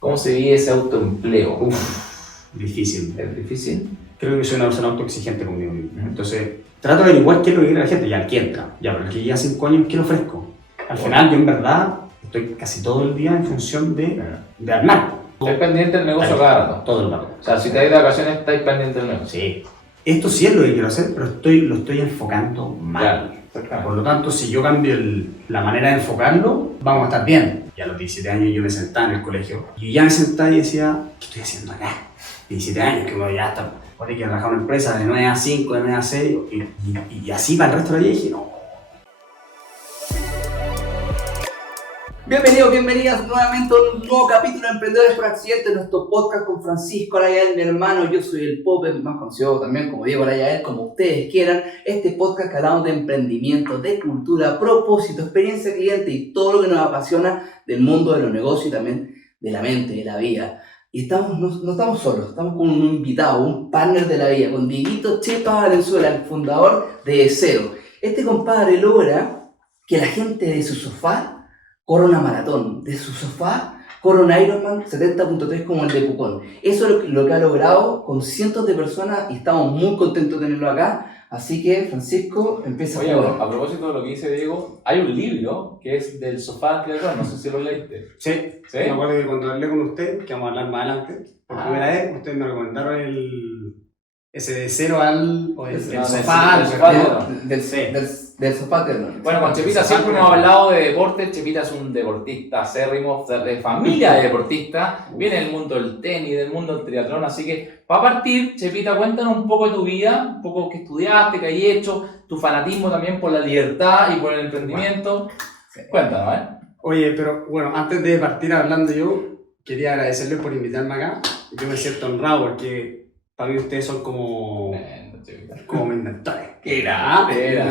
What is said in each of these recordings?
¿Cómo se vive ese autoempleo? Difícil. ¿Es difícil? Creo que soy una persona autoexigente conmigo mismo. Entonces, trato de averiguar qué es lo que quiere la gente. Ya, el que entra. Ya, pero el que lleva 5 años, ¿qué le ofrezco? Al final, yo en verdad estoy casi todo el día en función de armar. ¿Estás pendiente del negocio cada rato? Todo el rato. O sea, si te vais de vacaciones, estáis pendiente del negocio. Sí. Esto sí es lo que quiero hacer, pero lo estoy enfocando mal. Por lo tanto, si yo cambio la manera de enfocarlo, vamos a estar bien. Ya a los 17 años yo me sentaba en el colegio y ya me sentaba y decía, ¿qué estoy haciendo acá? 17 años, que uno ya está, hay que trabajar en una empresa de 9 a 5, de 9 a 6, y así para el resto de la vida dije, no. Bienvenidos, bienvenidas nuevamente a un nuevo capítulo de Emprendedores por Accidente, nuestro podcast con Francisco Arayael, mi hermano. Yo soy el Pope, más conocido también como Diego Arayael, como ustedes quieran. Este podcast que hablamos de emprendimiento, de cultura, propósito, experiencia cliente y todo lo que nos apasiona del mundo de los negocios y también de la mente, de la vida. Y no estamos solos, estamos con un invitado, un partner de la vida, con Dieguito Chepa Valenzuela, el fundador de Cero. Este compadre logra que la gente de su sofá corre una maratón, de su sofá corre un Ironman 70.3 como el de Pucón. Eso es lo que ha logrado con cientos de personas y estamos muy contentos de tenerlo acá. Así que, Francisco, empieza. Oye, a propósito de lo que dice Diego, hay un libro que es del sofá al no sé si lo leíste. Sí. ¿Sí? Me acuerdo que cuando hablé con usted, que vamos a hablar más adelante, por primera vez, ustedes me recomendaron ese de cero al... o el sofá al... Del sofá eterno. Bueno, con Chepita siempre hemos hablado de deporte. Chepita es un deportista acérrimo, de familia de deportistas. Viene del mundo del tenis, del mundo del triatlón. Así que, para partir, Chepita, cuéntanos un poco de tu vida, un poco qué estudiaste, qué hay hecho, tu fanatismo también por la libertad y por el emprendimiento. Cuéntanos, ¿eh? Oye, pero bueno, antes de partir hablando yo, quería agradecerles por invitarme acá. Yo me siento honrado porque para mí ustedes son como mis mentores. ¡Qué grande!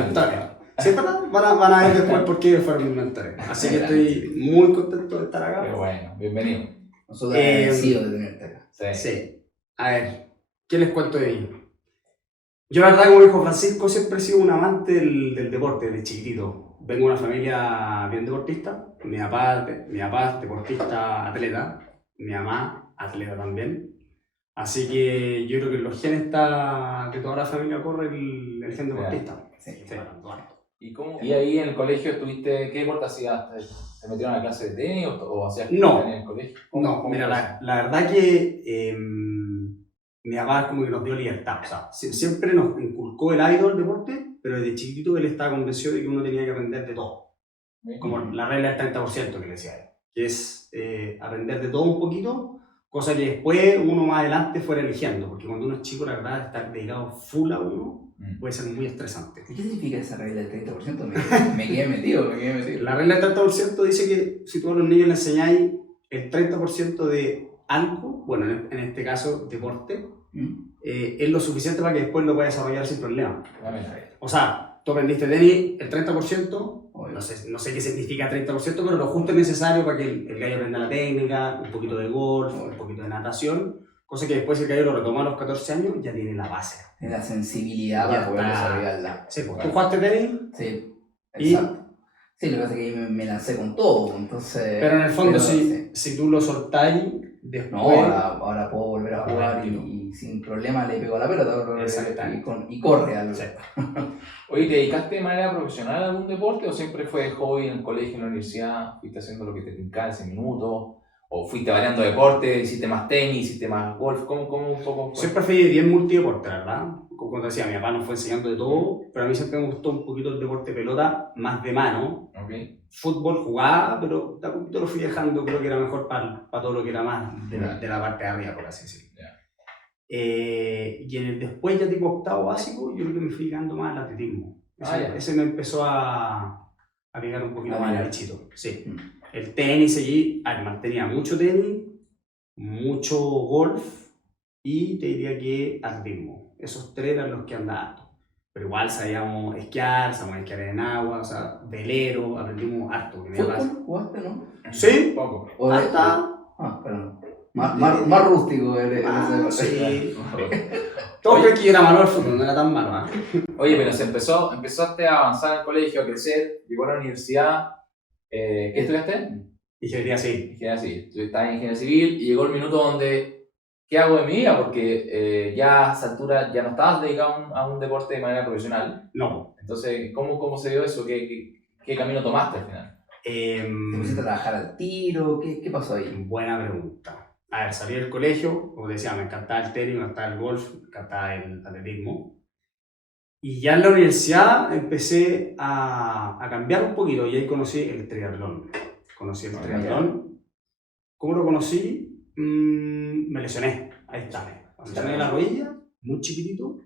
Sí, van a ver después por qué fueron mis mentores. Así que estoy muy contento de estar acá. Qué bueno, bienvenido. Nosotros agradecidos de tenerte acá. Sí. A ver, ¿qué les cuento de mí? Yo la verdad, como dijo Francisco, siempre he sido un amante del deporte, desde chiquitito. Vengo de una familia bien deportista. Mi papá es deportista atleta, mi mamá atleta también. Así que yo creo que en los genes está que toda la familia corre el gen deportista. Sí. ¿Y ahí en el colegio estuviste, qué deporte hacías? ¿Te metieron a la clase de tenis o hacías No. tenis en el colegio? No, mira, la verdad que mi papá como que nos dio libertad. O sea, siempre nos inculcó el hábito del deporte, pero desde chiquitito él estaba convencido de que uno tenía que aprender de todo. Como la regla del 30% que le decía él, que es aprender de todo un poquito, cosa que después uno más adelante fuera eligiendo, porque cuando uno es chico, la verdad, estar dedicado full a uno puede ser muy estresante. ¿Qué significa esa regla del 30%? Me quedé metido. La regla del 30% dice que si tú a los niños les enseñáis el 30% de algo, bueno, en este caso deporte, es lo suficiente para que después lo puedas desarrollar sin problema. O sea, tú aprendiste tenis el 30%, no sé qué significa 30%, pero lo justo es necesario para que el gallo aprenda la técnica, un poquito de golf, un poquito de natación, cosa que después el gallo lo retoma a los 14 años, ya tiene la base. Tiene la sensibilidad para poder desarrollarla. Sí, pues tú jugaste tenis. Sí, exacto. Sí, lo que pasa es que me lancé con todo, entonces... Pero en el fondo, si tú lo soltáis, después... No, ahora puedo volver a jugar y sin problema le pego a la pelota y corre algo. Sí. Oye, ¿te dedicaste de manera profesional a algún deporte o siempre fue hobby en el colegio, en la universidad? ¿Fuiste haciendo lo que te tincaba ese minuto? ¿O fuiste variando deporte? ¿Hiciste más tenis? ¿Hiciste más golf? ¿Cómo un poco? Siempre fui bien multideporte, la verdad. Como te decía, mi papá nos fue enseñando de todo, pero a mí siempre me gustó un poquito el deporte pelota, más de mano. Okay. Fútbol jugaba, pero de a poquito lo fui dejando, creo que era mejor para todo lo que era más de la parte de arriba, por así decirlo. Y en el después, ya tipo octavo básico, yo creo que me fui llegando más al atletismo. Ese me empezó a pegar un poquito más el bichito. Sí. El tenis seguí, además tenía mucho tenis, mucho golf y te diría que atletismo. Esos tres eran los que andaban. Pero igual sabíamos esquiar en agua, o sea, velero, aprendimos harto. ¿Fútbol jugaste, no? Sí, poco. Ahí está. Perdón. Más rústico eres. Sí. Todos creen que yo era malo al fútbol, no era tan malo. Oye, pero empezaste a avanzar en el colegio, a crecer, llegó a la universidad. ¿Qué estudiaste? Ingeniería sí. Ingeniería civil. Tú estabas en ingeniería civil y llegó el minuto donde, ¿qué hago de mi vida? Porque ya a esa altura ya no estabas dedicado a un deporte de manera profesional. No. Entonces, ¿cómo se dio eso? ¿Qué camino tomaste al final? ¿Te pusiste a trabajar al tiro? ¿Qué pasó ahí? Buena pregunta. A ver, salí del colegio, como te decía, me encantaba el tenis, me encantaba el golf, me encantaba el atletismo. Y ya en la universidad empecé a cambiar un poquito y ahí conocí el triatlón. Conocí el triatlón. ¿Cómo lo conocí? Me lesioné. Ahí está. Me lesioné la rodilla, muy chiquitito.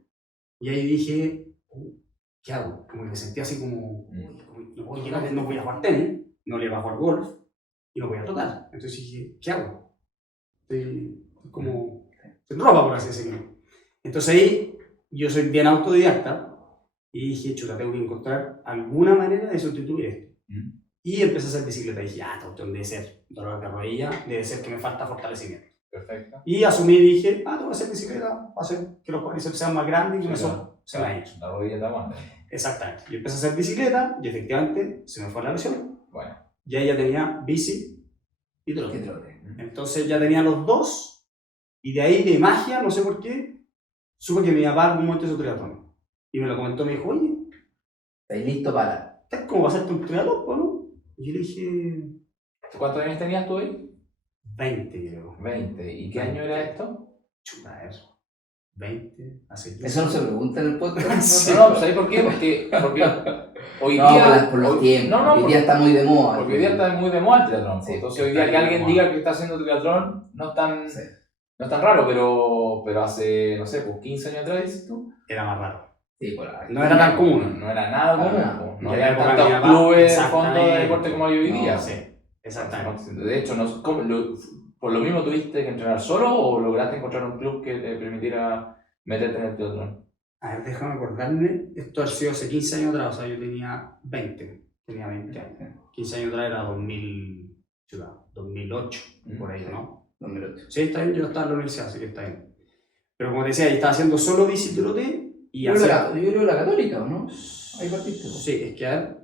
Y ahí dije, ¿qué hago? Como que me sentí así como, no voy a jugar tenis, no le voy a jugar golf y no voy a trotar. Entonces dije, ¿qué hago? Estoy como sin ropa, por así decirlo. Entonces ahí yo soy bien autodidacta y dije, chuta, tengo que encontrar alguna manera de sustituir esto. Y empecé a hacer bicicleta y dije, esta cuestión debe ser dolor de rodilla, debe ser que me falta fortalecimiento. Perfecto. Y asumí y dije, tengo que hacer bicicleta, para hacer que los cuádriceps sean más grandes y que eso se me ha hecho. La rodilla está mal. Exactamente. Yo empecé a hacer bicicleta y efectivamente se me fue la lesión. Bueno. Ya ella tenía bici y trote. ¿Qué trote? Entonces ya tenía los dos y de ahí de magia, no sé por qué, supe que mi papá en algún momento hizo triatlón. Y me lo comentó, me dijo, oye, ¿Estás listo para? ¿estás como para hacerte un triatlón, no? Y yo le dije... ¿Cuántos años tenías tú ahí? 20, creo. 20. ¿Y qué año era esto? Chuta, a ver. 20, hace 15. Eso no se pregunta en el podcast. Sí. No, ¿sabes por qué? Porque hoy No, día... por los tiempos. No, Hoy día está muy de moda. Porque hoy día está muy de moda el triatlón. Sí, Entonces hoy día que alguien diga que está haciendo triatlón no es tan, Sí. no es tan raro, pero hace, no sé, pues 15 años atrás, dices tú, Era más raro. Sí, por ahí. No era tan común. no era nada Para común. nada. No Y en había la época de tantos mi papá, clubes de exactamente. fondo de deporte como hay hoy día. Sí, exactamente. De hecho, ¿por lo mismo tuviste que entrenar solo o lograste encontrar un club que te permitiera meterte en el triatlón? A ver, déjame acordarme. Esto ha sido hace 15 años atrás, o sea, yo tenía 20. Tenía 20 años. 15 años atrás era 2008, por ahí, ¿no? 2008. Sí, está bien, yo estaba en la universidad, así que está bien. Pero como te decía, yo estaba haciendo solo bici trote y Yo creo que la católica, ¿o no? Ahí partiste. Sí, es que a ver,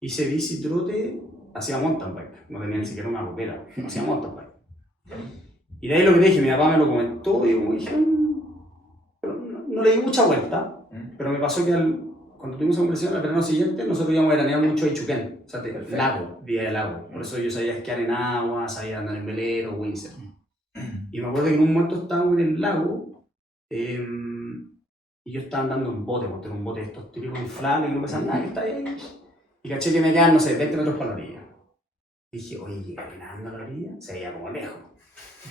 hice bici trote, hacía mountain bike, no tenía ni siquiera una ropera, hacía mountain bike. Y de ahí lo que te dije, mi papá me lo comentó y yo dije, pero no le di mucha vuelta, pero me pasó que cuando tuvimos una conversación el verano siguiente, nosotros íbamos a veranear mucho a Ichuquén, o sea, lago, vía del lago. Por eso yo sabía esquiar en agua, sabía andar en velero, windsurf. Y me acuerdo que en un momento estábamos en el lago y yo estaba andando en bote, porque era un bote de estos típicos inflables y no pesa nada, que está ahí. Y caché que me quedan, no sé, 20 metros para la orilla. Y dije, oye, llegué caminando a la orilla, se veía como lejos.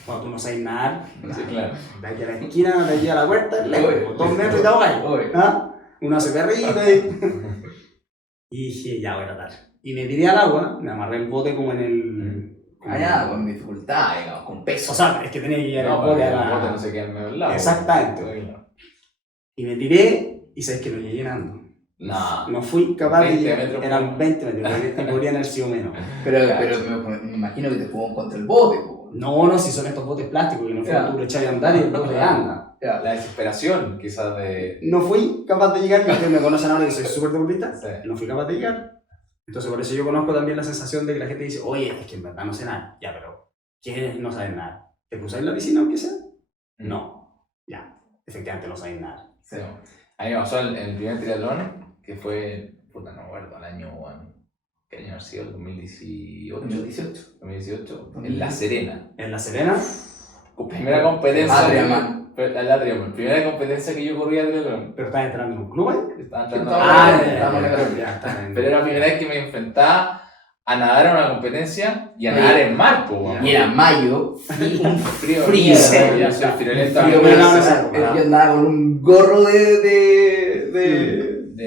Cuando tú no sabes nadar, Sí, claro. de aquí a la esquina, de aquí a la puerta, lejos, Oye, 2 metros y te ahogas. Oye. ¿Ah? Uno hace perrito. Y dije, ya voy a tratar. Y me tiré al agua, me amarré el bote como en el... Allá, con dificultad, digamos, con peso. O sea, es que tenía que llegar No, el bote porque a el bote la... no se queda en medio del lago. Exactamente. Y me tiré y sabes que no llegué nadando. No. No fui capaz de 20 llegar. metros. Eran 20 metros, y podrían haber sido menos. Pero me imagino que te jugó contra el bote, po. No, si son estos botes plásticos, que no fue Ya. tú lo echabas a andar y el bote anda. Ya. La desesperación, quizás, de... No fui capaz de llegar, y ustedes me conocen ahora que soy súper deportista, Sí. no fui capaz de llegar. Entonces por eso yo conozco también la sensación de que la gente dice, oye, es que en verdad no sé nada. Ya, pero ¿quiénes no saben nada? ¿Te cruzáis en la piscina aunque sea? No. Ya, efectivamente no saben nada. Sí. A mí me pasó en el primer triatlón, que fue, puta, no me acuerdo, el año, ¿qué año ha sido? El 2018. 2018, en La Serena. En La Serena, Primera competencia. Adrián. Primera competencia que yo corría de triatlón. pero estás entrando en un club ahí. Estaba entrando Pero era la primera vez que me enfrentaba a nadar en una competencia y a Oye, nadar en mar, po, weón. Y era mayo, un Frío, frío, mierda, sí. yo soy friolento. frío, pero no, yo andaba con un gorro de De-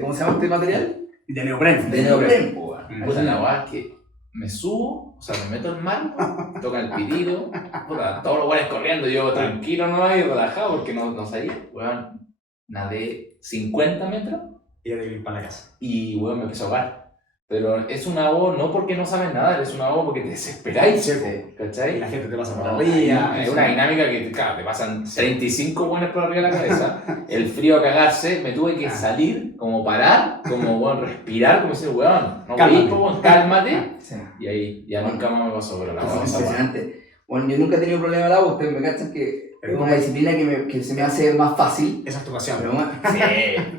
¿cómo se llama este material? De neopren. De neopren, po, weón. Puta, la weá es que me subo, o sea, me meto al mar, toca el pitido, puta, todos los weones corriendo, yo tranquilo, no y relajado porque no salía, weón, nadé 50 metros Y ya te ir para la casa. y weón me empezó a ahogar. Pero es una voz no porque no sabes nadar, es una voz porque te desesperáis, Sí, po, ¿cachai? Y la gente te pasa por No, arriba. es una dinámica que, claro, te pasan 35 buenos por arriba de la cabeza, el frío a cagarse, me tuve que salir, como parar, como bueno, respirar, como decir, weón, no Cálmate. weón, cálmate, Sí. y ahí ya nunca más me pasó, pero la Es voz esa weón. impresionante. Bueno, yo nunca he tenido problema al agua, ustedes me cachan que es una disciplina que se me hace más fácil. Esa es tu pasión. Pero, bueno, sí,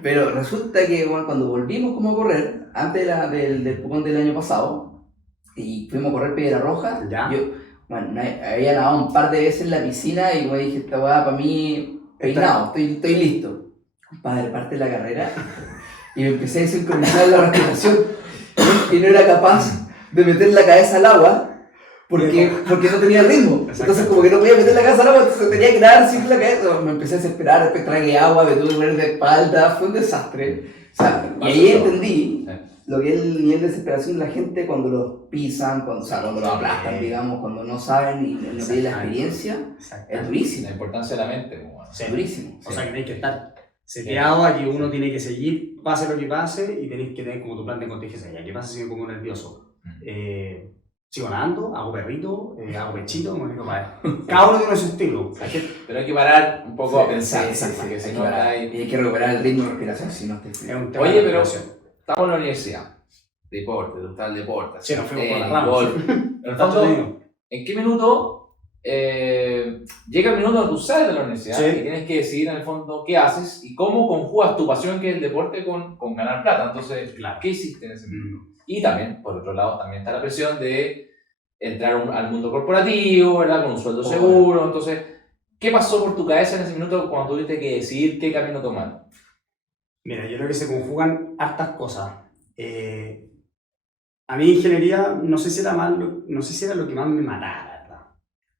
pero resulta que bueno, cuando volvimos como a correr, antes del Pucón del año pasado, y fuimos a correr Piedra Roja, Ya. yo bueno, había nadado un par de veces en la piscina y como dije, esta weá para mí, peinado, estoy listo. Compadre, parte de la carrera y me empecé a desincronizar la respiración y no era capaz de meter la cabeza al agua. Porque no tenía ritmo. Entonces como que no podía meter la cabeza al agua, entonces tenía que nadar sin la cabeza. Me empecé a desesperar, después tragué agua, me tuve que poner de espalda, fue un desastre. O sea, y ahí entendí lo que es el nivel de desesperación de la gente cuando los pisan, cuando los aplastan, digamos, cuando no saben y no tienen la experiencia. Es durísimo. La importancia de la mente, pues, bueno. Es durísimo. O sea que tenéis que estar seteado a que uno tiene que seguir, pase lo que pase, y tenéis que tener como tu plan de contingencia. Ya, ¿qué pasa si me pongo nervioso? Sigo nadando, hago perrito, hago pechito, como digo, vale. Cada uno tiene su estilo. Pero hay que parar un poco a pensar, Sí, porque si hay no que parar. hay... Y hay que recuperar el ritmo de respiración, si no estoy Es un tema Oye, de pero respiración. estamos en la universidad, deporte, te gusta el deporte, Sí, nos fuimos por las tenis, ramas. golf. En el Tanto fondo, digo. ¿en qué minuto llega el minuto donde tú sales de la universidad Sí. y tienes que decidir en el fondo qué haces y cómo conjugas tu pasión, que es el deporte, con ganar plata? Entonces, Claro. ¿qué hiciste en ese minuto? Y también, por otro lado, también está la presión de entrar al mundo corporativo, ¿verdad? Con un sueldo seguro. Entonces, ¿qué pasó por tu cabeza en ese minuto cuando tuviste que decidir qué camino tomar? Mira, yo creo que se conjugan hartas cosas. A mí ingeniería, no sé si era lo que más me mataba, la verdad.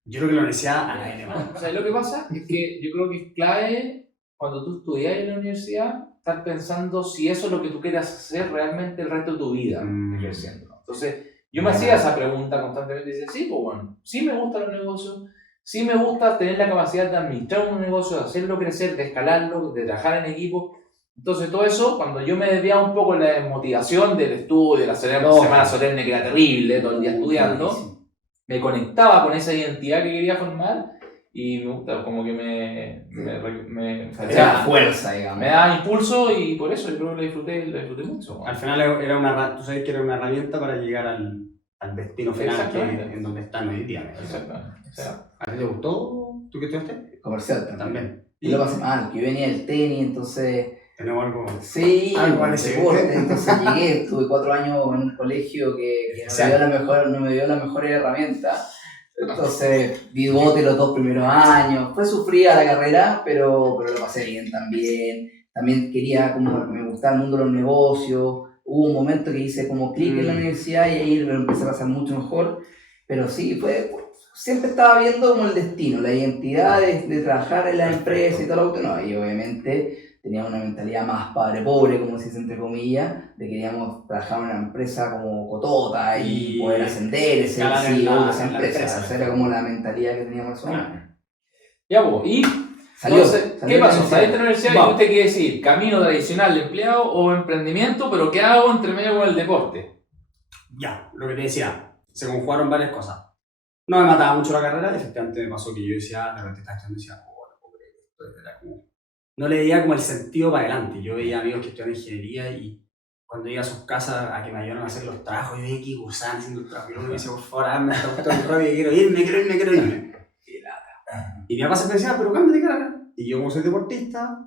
Yo creo que la universidad a nadie le mata. O sea, lo que pasa es que yo creo que es clave cuando tú estudias en la universidad estar pensando si eso es lo que tú quieras hacer realmente el resto de tu vida, ejerciendo. Entonces, yo me hacía esa pregunta constantemente y decía, sí, pues bueno, sí me gustan los negocios, sí me gusta tener la capacidad de administrar un negocio, de hacerlo crecer, de escalarlo, de trabajar en equipo. Entonces, todo eso, cuando yo me desviaba un poco en la desmotivación del estudio, de la semana solemne que era terrible, todo el día estudiando, me conectaba con esa identidad que quería formar y me gusta, como que me da fuerza, digamos. Me da impulso y por eso yo creo que lo disfruté mucho. Al final tú sabes que era una herramienta para llegar al destino final en donde están hoy día. Exactamente. O sea, ¿A ti te gustó? ¿Tú qué estudiaste? Comercial También. Y lo pasé mal, que yo venía del tenis, entonces... Tenemos algo... Sí, Algo de ese deporte, entonces llegué, estuve 4 años en un colegio que no me dio la mejor herramienta. Entonces vi bote los 2 primeros años, fue sufrida la carrera, pero lo pasé bien también. También me gustaba el mundo de los negocios, hubo un momento que hice como clic en la universidad y ahí lo empecé a pasar mucho mejor. Pero sí, siempre estaba viendo como el destino, la identidad de trabajar en la empresa y todo lo que no, y obviamente teníamos una mentalidad más padre-pobre, como se dice entre comillas, de que queríamos trabajar en una empresa como cotota y poder ascender, ser CEO de esa empresa. Esa era como la mentalidad que teníamos en ese momento. Ya, pues, y entonces, ¿qué pasó? Saliste de la universidad y usted quiere decir camino tradicional de empleado o emprendimiento, pero ¿qué hago entre medio con el deporte? Ya, lo que te decía, se conjugaron varias cosas. No me mataba mucho la carrera, efectivamente me pasó que yo decía, de repente estaba estudiando y decía, no puedo creer esto, era como... No le veía como el sentido para adelante. Yo veía amigos que estudiaban ingeniería y cuando iba a sus casas a que me ayudaran a hacer los trabajos, yo veía que gusaban haciendo el trabajo. Y uno me decía, por favor, hazme esta cuestión de rabia, quiero irme. Y mi papá siempre decía, pero cámbiate de carrera. Y yo como soy deportista,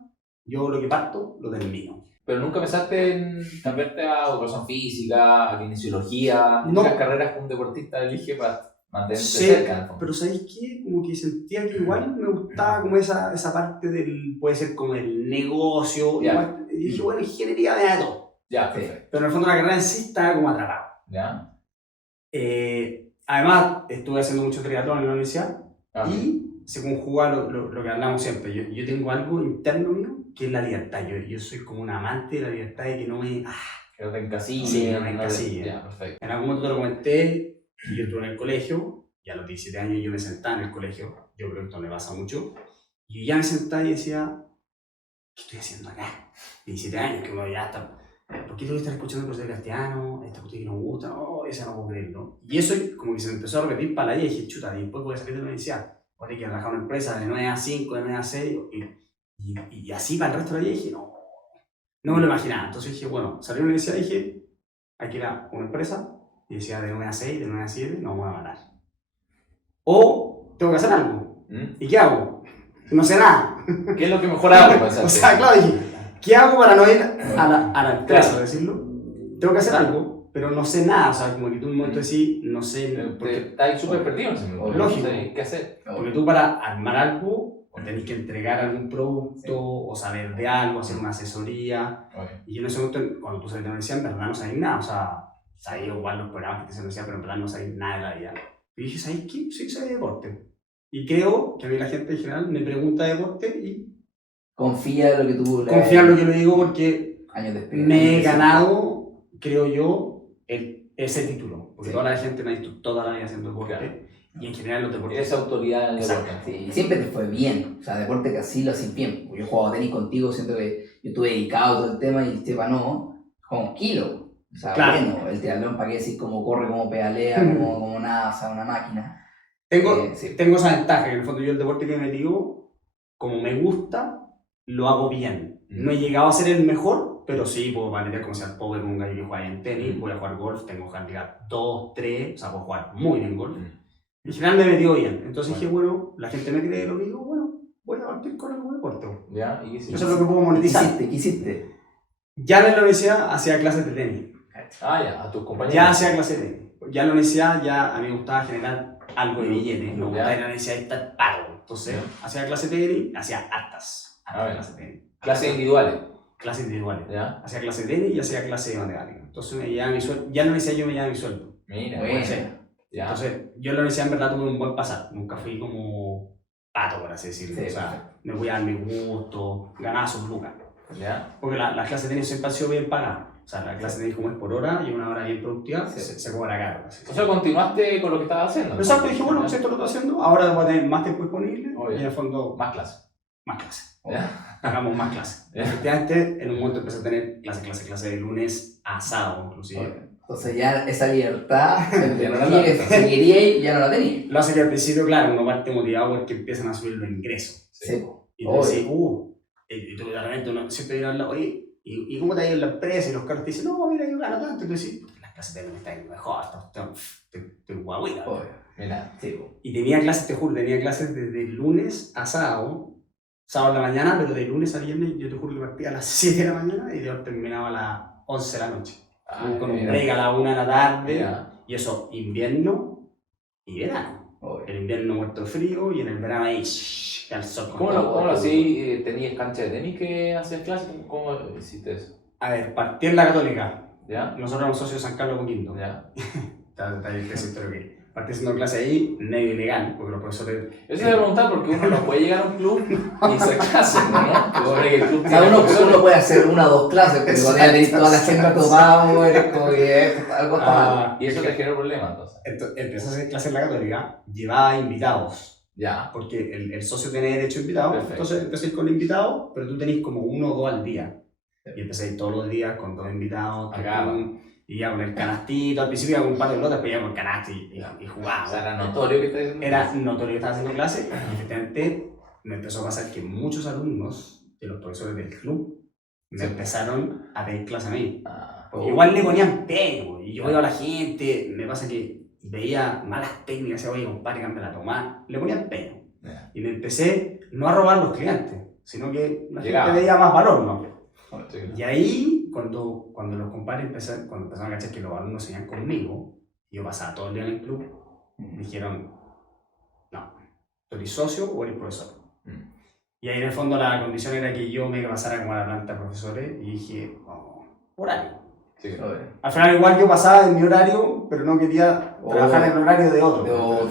yo lo que parto, lo termino. Pero nunca pensaste en cambiarte a educación física, a kinesiología, No. las carreras que un deportista elige para mantenerse Sí, cerca. pero ¿sabéis qué? Como que sentía que igual me gustaba como esa parte del, puede ser como el negocio, Ya. igual, y dije, bueno, ingeniería de todo. Ya, perfecto. Pero en el fondo la carrera en sí estaba como atrapado. Ya. Además, estuve haciendo mucho triatlón en la universidad Ah, y se conjuga lo que hablamos siempre. Yo tengo algo interno mío que es la libertad. Yo soy como un amante de la libertad y que no me... que no te encasilles. Sí, no me encasilles. Ya, perfecto. En algún momento te lo comenté, yo estuve en el colegio, y a los 17 años yo me sentaba en el colegio, yo creo que esto me pasa mucho, y ya me sentaba y decía, ¿qué estoy haciendo acá? 17 años, que uno ya está... ¿por qué tengo que estar escuchando el profesor castellano? Esta cuestión que no me gusta, no, esa no puedo creerlo. Y eso como que se me empezó a repetir para la vida y dije, chuta, y después voy a salir de la universidad. Voy a tener que trabajar en una empresa de 9 a 5, de 9 a 6, y así para el resto de la vida dije, no me lo imaginaba. Entonces dije, bueno, salí de la universidad y dije, hay que ir a una empresa, y decía de 9 a 6, de 9 a 7, no me voy a ganar. O tengo que hacer algo. ¿Y qué hago? No sé nada. ¿Qué es lo que mejor hago? O sea, claro, dije, ¿qué hago para no ir a la empresa, decirlo? Tengo que hacer algo, pero no sé nada. O sea, como que tú en un momento decís, no sé. Estás ahí súper perdido en ese momento. Lógico. No sé qué hacer. Porque tú para armar algo, o tenés que entregar algún producto, o saber de algo, hacer una asesoría. Y yo en ese momento, cuando tú salís de la universidad, en verdad no sabés nada. O sea, sabía igual los programas que te se decían, pero en verdad no sabés nada de la vida. Y dije, ¿sabes qué? Sí, sé de deporte. Y creo que a mí la gente en general me pregunta de deporte y confía en lo que tú confía en lo que le digo porque años de me he ganado, creo yo, ese título. Porque toda la gente me ha visto toda la vida haciendo deporte y en general los deportes. Esa autoridad en el deporte. Sí, y siempre te fue bien. O sea, deporte que así lo haces bien. Yo jugaba tenis contigo, siento que yo estuve dedicado a todo el tema y el Esteban no, con kilo. O sea, bueno, el triatlón, ¿para qué decir cómo corre, cómo pedalea, como nada, o sea, una máquina? Tengo esa ventaja, que en el fondo yo el deporte que me digo, como me gusta, lo hago bien. No he llegado a ser el mejor, pero sí puedo valerar como sea el poker, un gallo que juega en tenis, voy a jugar golf, tengo handicap 2, 3, o sea, puedo jugar muy bien golf. En general me he metido bien, entonces dije, bueno, la gente me cree lo que digo, bueno, voy a partir con algún deporte. ¿Ya? ¿Y eso es lo que puedo monetizar. ¿Qué hiciste? Ya en la universidad hacía clases de tenis. Ya, a tus compañeros. Ya hacía clases de tenis. Ya en la universidad ya a mí me gustaba generar algo de billetes, me gustaba ir a la universidad y estar pago. Entonces, hacía clases de tenis, hacía hartas clases de tenis. ¿Clases individuales? Clases individuales. ¿Ya? Hacía clases de tenis y hacía clases de matemáticas. Entonces me llevaba mi sueldo. Ya en la universidad yo me llevaba mi sueldo. Mira, bueno. Ya. Entonces, yo en la universidad en verdad tuve un buen pasar. Nunca fui como pato, por así decirlo. Sí, o sea, me voy a dar mi gusto, ganaba sus lucas. ¿Ya? Porque las clases de tenis siempre han sido bien pagadas. O sea, la clase de tenis como es por hora y una hora bien productiva, se cobra caro. O sea, continuaste con lo que estabas haciendo. Exacto, dije, bueno, esto lo estoy haciendo, ahora voy a tener más tiempo disponible y en el fondo más clases. Más clases. ¿Ya? Hagamos más clases. Efectivamente, en un momento empecé a tener clase de lunes a sábado, inclusive. Entonces ya esa libertad que quería y ya no la tenía. Lo hace que al principio, claro, uno parte motivado porque empiezan a subir los ingresos. Sí. Y entonces, y tú de repente uno siempre viene al lado, oye, ¿y cómo te ha ido en la empresa? Y los carros te dicen, no, mira, yo gano tanto. Y tú dices, las clases de me están mejor, estoy guaguita. Mira, sí. Y tenía clases, te juro, tenía clases desde lunes a sábado en la mañana, pero de lunes a viernes yo te juro que partía a las 7 de la mañana y yo terminaba a las 11 de la noche. Con un break a la 1 de la tarde, y eso, invierno y verano. El invierno muerto de frío y en el verano ahí, al sol. ¿Cómo lo hacías? ¿Tenías cancha de tenis que hacías clases? ¿Cómo hiciste eso? A ver, partí en la Católica. ¿Ya? Nosotros éramos socios de San Carlos Coquimbo. ¿Ya? Partí haciendo clase ahí, medio ilegal, porque los profesores... Eso te voy a preguntar porque uno no puede llegar a un club y hacer clases, ¿no? Que el club o sea, uno puede hacer 1 o 2 clases, pero cuando ya tenés toda la gente tomada, eres como que algo está mal. Y eso te generó problemas, entonces. Empecé a hacer clases en la Católica, llevaba invitados. Ya. Porque el socio tenía derecho a invitados. Perfecto. Entonces empecé a ir con invitados, pero tú tenés como 1 o 2 al día. Y empecé a ir todos los días con 2 invitados. Y ya con el canastito, al principio iba con un par de pelotas, pero ya con el canasto y jugaba. O sea, era notorio que estaba haciendo clase. Era notorio que estaba haciendo clase y efectivamente me empezó a pasar que muchos alumnos de los profesores del club me empezaron a pedir clase a mí. Igual le ponían pego y yo iba a la gente, me pasa que veía malas técnicas, decía, oye compadre, cambia la toma, le ponían pego. Y me empecé no a robar los clientes, sino que la gente veía más valor, ¿no? Y ahí, cuando los compadres empezaron a cachar que los alumnos seguían conmigo, yo pasaba todo el día en el club, me dijeron, no, ¿tú eres socio o eres profesor? Y ahí en el fondo la condición era que yo me pasara como a la planta de profesores y dije, horario. Sí. Al final igual yo pasaba en mi horario, pero no quería trabajar en el horario de otro.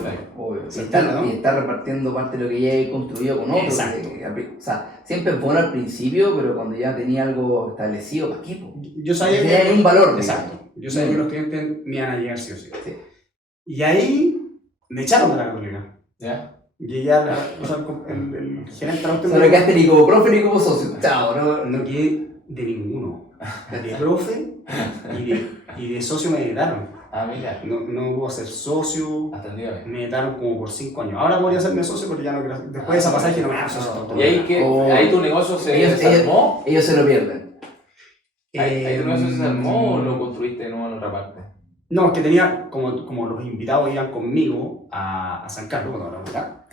Y estar repartiendo parte de lo que ya he construido con otros. Exacto. O sea, siempre es bueno al principio, pero cuando ya tenía algo establecido, ¿para qué? Yo sabía que tenía un valor. Exacto. Yo sabía que los clientes me iban a llegar sí o sí. Y ahí me echaron de la Católica. ¿Ya? Llegué a el gerente de la O sea, no quedaste ni como profe ni como socio. Chao, no quedé de ninguno. de profe y de socio me editaron. Ah, mira. No puedo ser socio, Hasta el día de hoy. me editaron como por 5 años. Ahora podría serme socio, pero ya no quiero. Después de esa pasaje no me hago socio. ¿Y ahí tu negocio se desarmó? Ellos se lo pierden. ¿Ahí tu negocio se desarmó o lo construiste de nuevo en otra parte? No, es que tenía, como los invitados iban conmigo a San Carlos, cuando era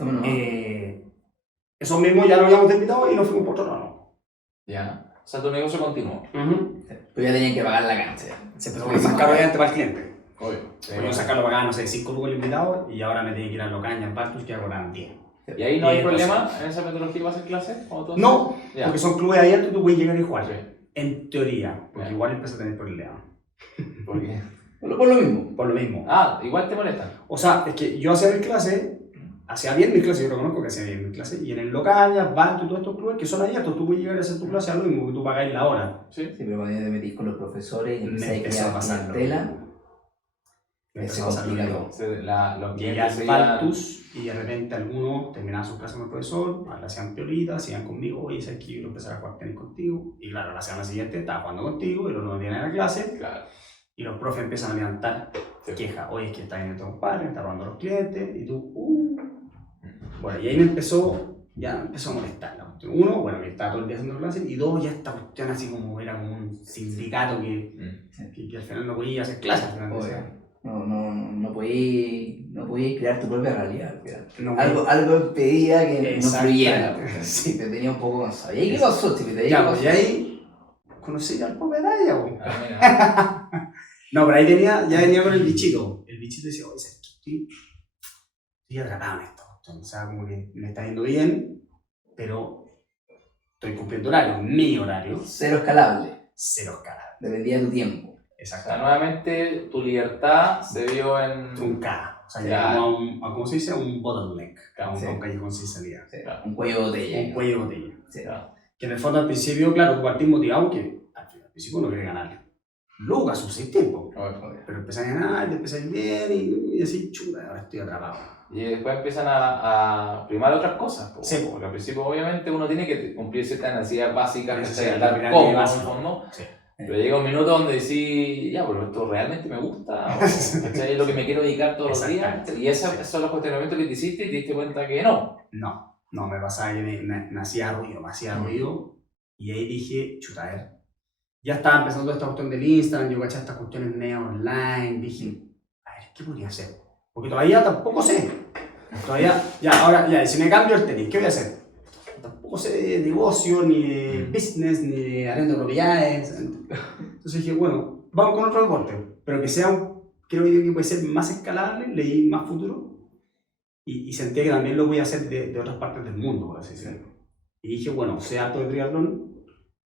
esos mismos ya lo habíamos invitado y nos fuimos por otro lado. Ya. O sea, tu negocio continuó. Pero ya tenían que pagar la cancha. Se empezó a San Carlos obviamente para el cliente. Obvio. Porque San Carlos pagaba, no sé, 5 lucas el invitado y ahora me tiene que ir a Locaña, en Baltus, que cobran 10. ¿Y ahí no hay problema en esa metodología para hacer clases? No, ya. porque son clubes abiertos y tú puedes llegar y jugar. Sí. En teoría, porque Ya. igual empieza a tener problemas. ¿Por qué? Por lo mismo. Por lo mismo. Ah, igual te molestan. O sea, es que yo hacía mis clases, hacía bien mis clases, yo reconozco que hacía bien mis clases, y en el Locaña, Baltus y todos estos clubes que son abiertos, tú puedes llegar a hacer tu clase a lo mismo, que tú pagáis la hora. Sí. Sí, pero cuando ya te metís con los profesores y Me empezáis a empezó a crear pasar lo clientela, mismo. Me se empezó a pasar lo complica mismo. todo. Los Llegué clientes al Baltus y de repente algunos terminaban sus clases con el profesor, le hacían piolitas, iban conmigo, oye, ¿sabes que yo quiero empezar a jugar tenis contigo? Y claro, la semana siguiente estaba jugando contigo y los no vienen a la clase Claro. y los profes empiezan a levantar Sí. quejas. Oye, es que está viniendo tu compadre, me está robando a los clientes y tú, Bueno, y ahí me empezó a molestar la cuestión. Uno, bueno, que estaba todo el día haciendo clases y dos, ya esta cuestión así como era como un sindicato que al final no podía hacer clases. Al final, Obvio. No podías crear tu propia realidad. no, Algo impedía que no Exactamente. fluyera. Sí. Te tenía un poco cansado. ¿Y ahí qué pasó, Chipita? Ya, pues, y ahí conocí al pobre Daya, pues. Ah, mira. No, pero ahí ya venía con el bichito. El bichito decía, oye, ¿sabes qué? Estoy atrapado en esto. O sea, como que me está yendo bien, pero estoy cumpliendo horario, mi horario, Cero escalable. cero escala. Dependía de tu tiempo. O sea, Exacto. nuevamente tu libertad se vio en... Un K. O sea, Ya. llegamos a ¿cómo se dice? A un bottleneck. Sí. A un callejón sin salida. Sí, Claro. un cuello de botella. Un cuello de botella. Sí. Claro. Que en el fondo al principio, claro, tú partís motivado que al principio uno quiere ganar. Lucas, subsistir, pero empecé a ganar, te empecé a ir bien y así, chuta, ahora estoy atrapado. Y después empiezan a primar otras cosas. Po. Sí. Porque al principio obviamente uno tiene que cumplir ciertas necesidades básicas, que Sí, se la andar pirámide cómodo en el básica. fondo. Sí. Pero llega un minuto donde decís, ya, pero esto realmente me gusta, o, ¿cachai? Es lo que me quiero dedicar todos los días. Exactamente. Y esos son los cuestionamientos que te hiciste y te diste cuenta que no. No, me pasaba que me hacía ruido. Y ahí dije, chuta, a ver. Ya estaba empezando esta cuestión del Instagram, yo caché estas cuestiones media online. Dije, a ver, ¿qué podría hacer? Porque todavía tampoco sé. Ahora, si me cambio el tenis, ¿qué voy a hacer? Tampoco sé de negocio, ni de business, ni de arrendo de propiedades. Entonces dije, bueno, vamos con otro deporte, pero que sea, creo yo que puede ser más escalable, leí más futuro. Y sentí que también lo voy a hacer de otras partes del mundo, por así decirlo. Y dije, bueno, sé harto de triatlón,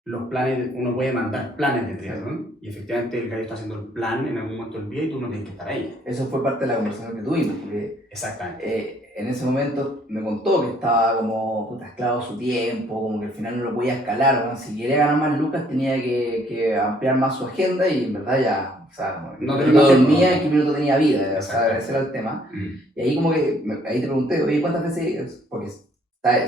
los planes, uno puede mandar planes de triatlón, y efectivamente el gallo está haciendo el plan en algún momento del día y tú no tienes que estar ahí. Eso fue parte de la conversación que tuvimos, porque Exactamente. en ese momento me contó que estaba como puta esclavo de su tiempo, como que al final no lo podía escalar, ¿no? Si quería ganar más lucas tenía que ampliar más su agenda y en verdad ya, o sea, No no tenía más dormía, tiempo. en qué minuto tenía vida, o sea, Exacto. ese era el tema. Y ahí como que, ahí te pregunté, oye, ¿cuántas veces, porque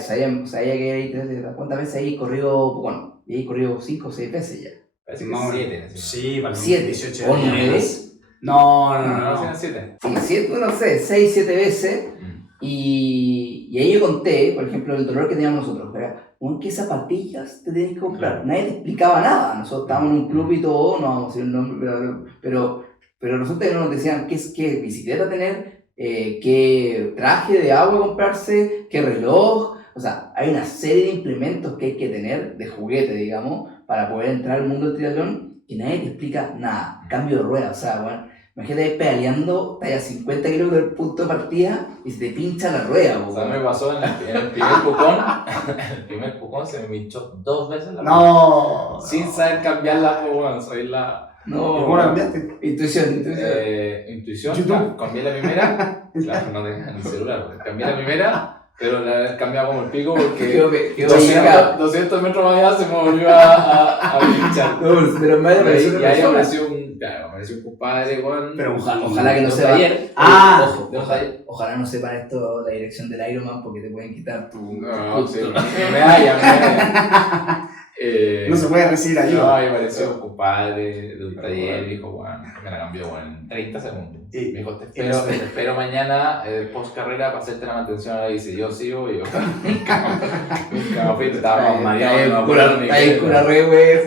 sabía que ahí, ¿cuántas veces ahí corrido Pucón? Y ahí corrido 5 o 6 veces ya. Parece que No, 7. Sí, para el 7 18 o años. 9. No. 7. Sí, 7, no sé, 6, 7 veces. Y ahí yo conté, por ejemplo, el dolor que teníamos nosotros. ¿Con qué zapatillas te tenías que comprar? Claro. Nadie te explicaba nada. Nosotros estábamos en un club y todo, no vamos a decir el nombre, pero nosotros no nos decían qué bicicleta tener, qué traje de agua comprarse, qué reloj. O sea, hay una serie de implementos que hay que tener, de juguete, digamos, para poder entrar al mundo del triatlón, que nadie te explica nada. Cambio de rueda, o sea, bueno, imagínate ahí pedaleando, estás a 50 kilómetros del punto de partida y se te pincha la rueda. O sea, me pasó en el primer Pucón, el primer Pucón se me pinchó 2 veces la rueda. No. Sin saber cambiarla, pues bueno, soy la... No, ¿Cómo la cambiaste? Intuición. Intuición, YouTube. cambié la primera, claro, no tenía ni celular, pues, cambié la primera, pero la he cambiado como el pico porque Quedó 200 metros más allá se me volvió a pinchar. No, pero me Y ahí apareció un claro, apareció un compadre, weón. Pero Ojalá que no de sepa. ayer. Ojo, de ojalá no sepan esto la dirección del Ironman porque te pueden quitar tu. No, sí, me vaya. No se puede recibir No, ayuda. me pareció un compadre de un taller, dijo, bueno, me la cambió bueno, en 30 segundos. Y- Me dijo, te espero mañana, post carrera, para hacerte la mantención. Ahí dice, yo sigo, y yo, nunca fui, estaba mareado, no me Ahí con la re, güey.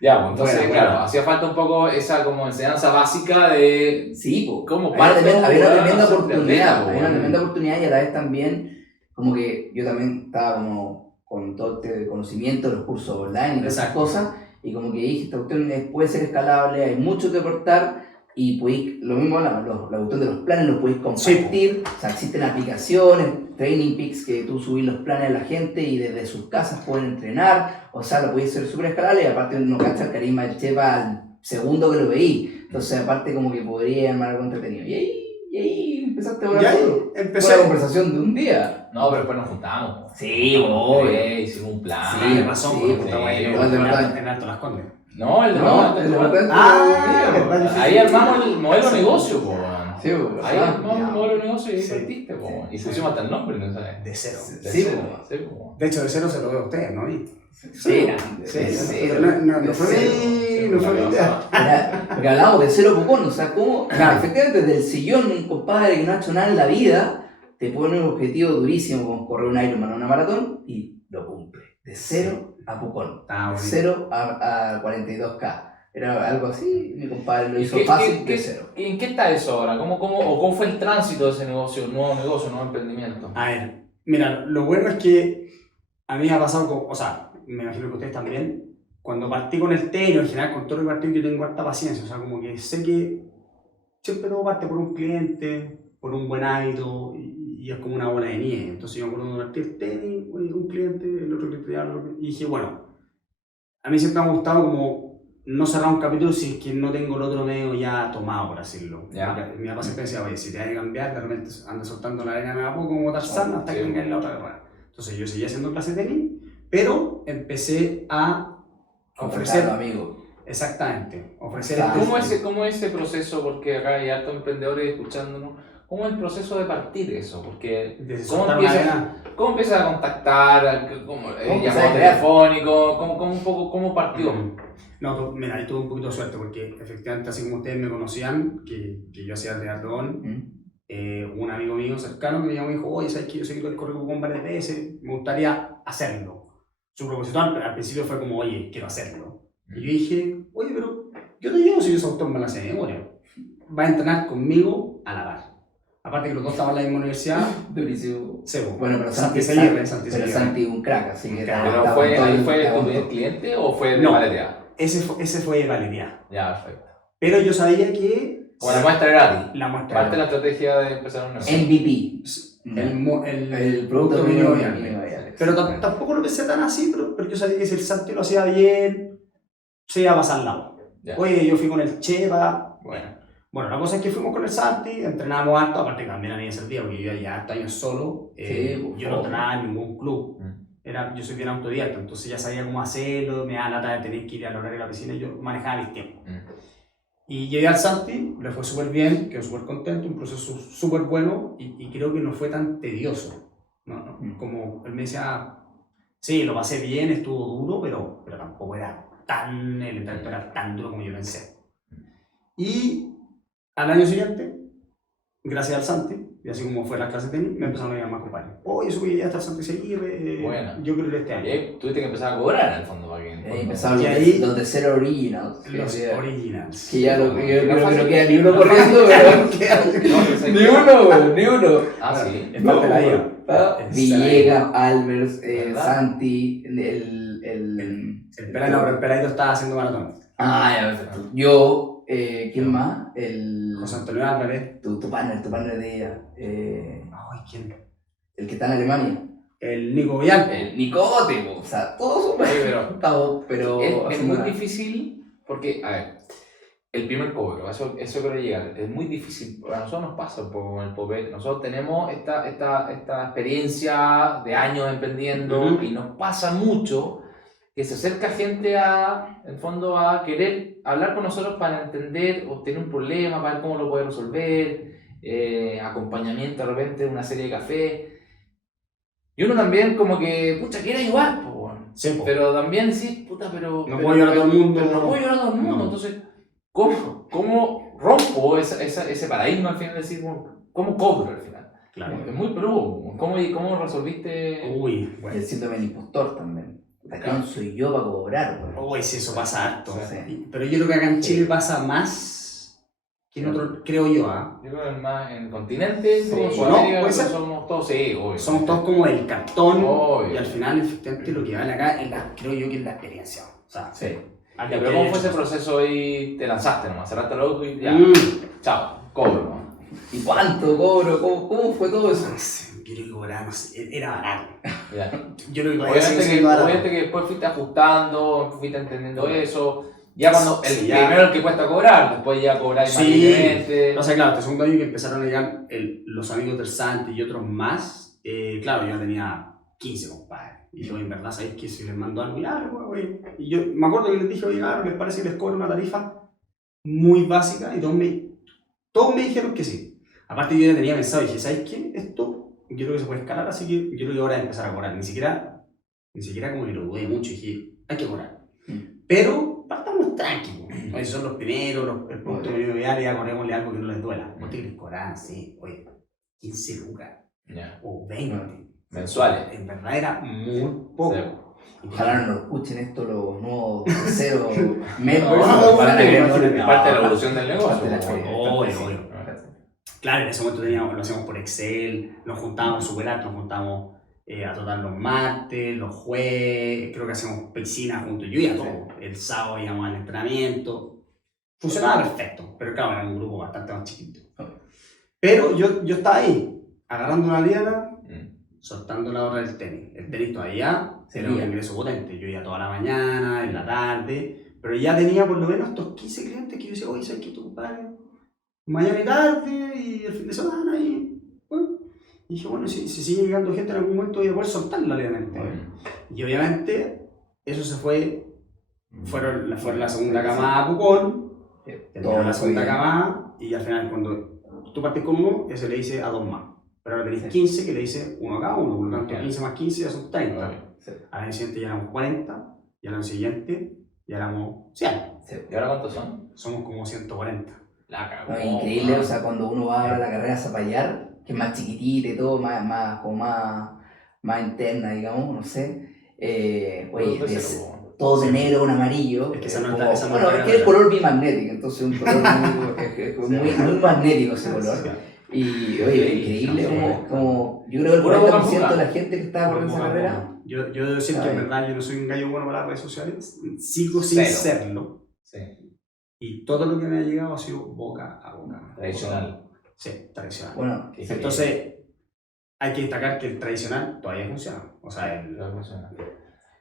Ya, pues entonces, Bueno, claro, bueno. hacía falta un poco esa como enseñanza básica de Sí, pues. cómo Había parte una tremenda hacer oportunidad. atleta, Había una po, tremenda oportunidad y a la vez también, como que yo también estaba como con todo este conocimiento, los cursos online y todas esas Exacto. cosas, y como que dije, esta cuestión puede ser escalable, hay mucho que aportar, y podéis, lo mismo, la cuestión de los planes los podéis compartir, o sea, existen aplicaciones, Training Peaks, que tú subís los planes a la gente y desde sus casas pueden entrenar, o sea, lo podéis hacer súper escalable, y aparte uno cacha el carisma del Chepa al segundo que lo veí, entonces aparte como que podría armar algo entretenido, y ahí empezaste a Y hablar ahí solo. empecé. Fue la conversación de un día. No, pero después nos juntamos. Po. Sí, Nos juntamos obvio. tres, hicimos un plan. Sí, Tiene razón, sí, porque sí, estaba ahí igual de verdad. en Alto Las Condes. No, el de No, el departamento. ahí armamos el modelo de negocio, po. Sí, po. Ahí armamos el ya. modelo de negocio y ahí Sí. partiste, po. Y Sí. pusimos hasta el nombre, ¿no sabes? De cero. Sí, po. Sí, po. De hecho, de cero se lo veo a ustedes, ¿no? Sí, Pero no fue mi idea. Porque hablábamos de cero Pucón, o sea, cómo Claro. efectivamente desde el sillón un compadre que no ha hecho nada en la vida te pone un objetivo durísimo como correr un Ironman o una maratón y lo cumple. De cero a Pucón, Está de bonito. cero a 42K. Era algo así, mi compadre lo ¿Y hizo qué- fácil qué- de cero. ¿En qué está eso ahora? ¿Cómo fue el tránsito de ese negocio, nuevo emprendimiento? A ver, mira, lo bueno es que a mí me ha pasado, o sea, me imagino que ustedes también, cuando partí con el tenis, en general con todo el partido, yo tengo harta paciencia, o sea, como que sé que siempre todo parte por un cliente, por un buen hábito, y es como una bola de nieve. Entonces yo me acuerdo de partir el tenis, un cliente, el otro cliente ya, y dije, bueno, a mí siempre me ha gustado como no cerrar un capítulo si es que no tengo el otro medio ya tomado, por decirlo. Ya. Porque mi papá siempre decía, oye, si te hay que cambiar, de repente andas soltando la arena a poco como Tarzán hasta que Sí. venga en la otra carrera. Entonces yo seguía haciendo clases de tenis, pero empecé a ofrecer, Contratarlo, amigo. exactamente, ofrecer Claro. ¿Cómo es ese proceso? Porque acá hay hartos emprendedores escuchándonos. ¿Cómo es el proceso de partir eso? Porque de ¿cómo soltar una empiezas, arena. ¿cómo empiezas a contactar? ¿Cómo empiezas a llamado crear? telefónico? ¿Cómo partió? No, mira, ahí tuve un poquito de suerte porque efectivamente, así como ustedes me conocían, que yo hacía triatlón, un amigo mío cercano que me llamó y dijo, oye, ¿sabes que yo sé que tú has corrido con varias veces? Me gustaría hacerlo. Su propósito al principio fue como, oye, quiero hacerlo. Y yo dije, oye, pero yo te llevo si yo ese autor me la sé de memoria. Va a entrenar conmigo a la par. Aparte que los dos estaban en la misma universidad, Durísimo. Sebo. Bueno, pero Santi Santi Seguirre, pero Santi un crack, así que Un crack. ¿Pero estaba ahí con fue todo- tu con primer todo. cliente o fue de No. paleteada? Ese fue Valeria. Ya, perfecto. Pero yo sabía que Bueno, la muestra gratis. la muestra Parte de la estrategia de empezar un negocio. MVP. el producto mínimo mínimo viable. viable. Pero tampoco lo pensé tan así, pero yo sabía que si el Santi lo hacía bien, se iba a pasar al lado. Ya. Oye, yo fui con el Chepa. Bueno, la cosa es que fuimos con el Santi, entrenábamos harto, aparte que también a mí me servía, porque yo ya harto años solo, Sí, por yo no favor. entrenaba en ningún club. Mm. Yo soy bien autodidacta, entonces ya sabía cómo hacerlo, me daba lata de tener que ir al horario de la piscina y yo manejaba mis tiempos. Y llegué al Santi, le fue súper bien, quedó súper contento, un proceso súper bueno y creo que no fue tan tedioso. No, como él me decía, sí, lo pasé bien, estuvo duro, pero tampoco era el entrenamiento era tan duro como yo pensé. Y al año siguiente, gracias al Santi, y así como fue la clase de tenis, me empezaron a llamar más compañeros. Oye, subí ya hasta el Santi Seguirre, Bueno. yo creo que este Y año. ahí tuviste que empezar a cobrar en el fondo para que. Ahí empezaron Y ahí- los de cero originals. Los que ya- originals. Que ya lo, No, yo creo que fácil. no queda ni uno corriendo, pero. Ni uno, güey, ni uno. Ah, sí. Es parte de la vida. Villegas, Albers, ¿Verdad? Santi, el El peladito estaba haciendo maratón. ya, perfecto. Yo, ¿quién más? José Antonio Álvarez. Tu partner de ella. Ay, ¿quién? El que está en Alemania. El Nico Villalpo. El Nicote, po. O sea, todos son Oye, pero estamos, pero. es haciendo muy nada. difícil porque, a ver, el primer cobro, eso quiero llegar, es muy difícil. A nosotros nos pasa un poco con el Popé. Nosotros tenemos esta experiencia de años emprendiendo Ujú. y nos pasa mucho que se acerca gente a, en el fondo, a querer hablar con nosotros para entender o tener un problema, para ver cómo lo puede resolver, acompañamiento de repente, una serie de café. Y uno también como que, pucha, quiere ayudar, po, weón. Sí, po. Pero también decís, puta, pero... No puedo ayudar a todo el mundo. Pero no puedo ayudar a todo el mundo, No. entonces, ¿cómo rompo ese paradigma al final de decir, bueno, cómo cobro al final? Claro. Es muy peludo. ¿Cómo resolviste? Uy, Y bueno. el síndrome del impostor también. ¿Quién Claro. soy yo para cobrar, weón? Uy, sí, eso pasa harto. Sí. Pero yo creo que acá en Chile pasa más que en otro, creo yo, ¿ah? Yo creo que más en el continente, Sí. como en ¿No? Sudamérica, ¿Puede ser? somos todos, sí, obvio. Somos todos como el cartón Obvio. y al final, efectivamente, lo que vale acá es creo yo que es la experiencia. O sea, Sí. Ya, pero ¿cómo fue ese proceso ahí? Te lanzaste nomás, cerraste el ojo y ya, chao, cobro. ¿No? ¿Y cuánto cobro? ¿Cómo fue todo eso? Yo creo que cobraba, no sé, era barato. Ya. Yo creo que todavía sigue Obviamente siendo barato. que después fuiste ajustando, fuiste entendiendo eso. Ya cuando el Sí, ya. primero el que cuesta cobrar, después ya cobráis más Sí. libremente. O sea, claro, este segundo año que empezaron a llegar los amigos del Santi y otros más, claro, yo tenía 15 compadres. Y yo, en verdad, ¿sabéis que si les mando algo? Ya, güey. Y yo me acuerdo que les dije, oye, ¿les parece que les cobro una tarifa muy básica? Y todos me dijeron que sí. Aparte, yo ya tenía pensado, dije, ¿sabéis qué? Esto yo creo que se puede escalar, así que yo creo que ahora es empezar a cobrar. Ni siquiera como que lo dudé mucho, dije, hay que cobrar. Pero partamos tranquilos. Oye, son los primeros, el punto medio vial, ya corrémosle algo que no les duela. ¿Vos te querés cobrar? Sí, oye, 15 lucas Ya. o 20. Mensuales. En verdad era muy poco. Sí. Ojalá no lo escuchen esto los nuevos terceros No, members. no, no, parte de no, la evolución del negocio. Parte de la pues, experiencia. Obvio. Claro, en ese momento lo hacíamos por Excel, nos juntábamos super alto, nos juntábamos a trotar los martes, los jueves, creo que hacíamos piscina juntos, yo iba a todo. El sábado íbamos al entrenamiento. Funcionaba perfecto, pero claro, era un grupo bastante más chiquito. Pero yo estaba ahí, agarrando una liana, soltando la hora del tenis. El tenis todavía era un ingreso potente. Yo iba toda la mañana, en la tarde, pero ya tenía por lo menos estos 15 clientes que yo decía, oye, ¿sabes qué? Tu compadre, mañana y tarde, y el fin de semana, y bueno. Y dije, bueno, si sigue llegando gente en algún momento voy a poder soltarla legalmente. Y obviamente, eso se fue, fueron la segunda camada a Pucón, terminó la segunda camada, y al final cuando tú partís con uno, ese le dice a 2 más. Pero ahora tenéis 15 que le dice uno a cada uno, por lo tanto 15 más 15 ya son 30. Al año siguiente ya éramos 40, y al año siguiente ya éramos 100. ¿Y ahora cuántos son? Somos como 140. La cagó. No, increíble, o sea, cuando uno va a la carrera de Zapallar, que es más chiquitita y todo, más interna, digamos, no sé. Oye, todo de negro con amarillo. Es que esa no como, está- esa no bueno, está es que el grande. color bimagnético, entonces un color muy magnético ese color. Y oye, increíble, como yo creo que el Puro 40% de la boca. gente que estaba corriendo esa carrera. Yo debo decir que en Ay. verdad yo no soy un gallo bueno para las redes sociales, sigo sin Cero. serlo, Sí, y todo lo que me ha llegado ha sido boca a boca. tradicional. Sí, tradicional. Bueno, Sí, Entonces, hay que destacar que el tradicional todavía funciona. O sea,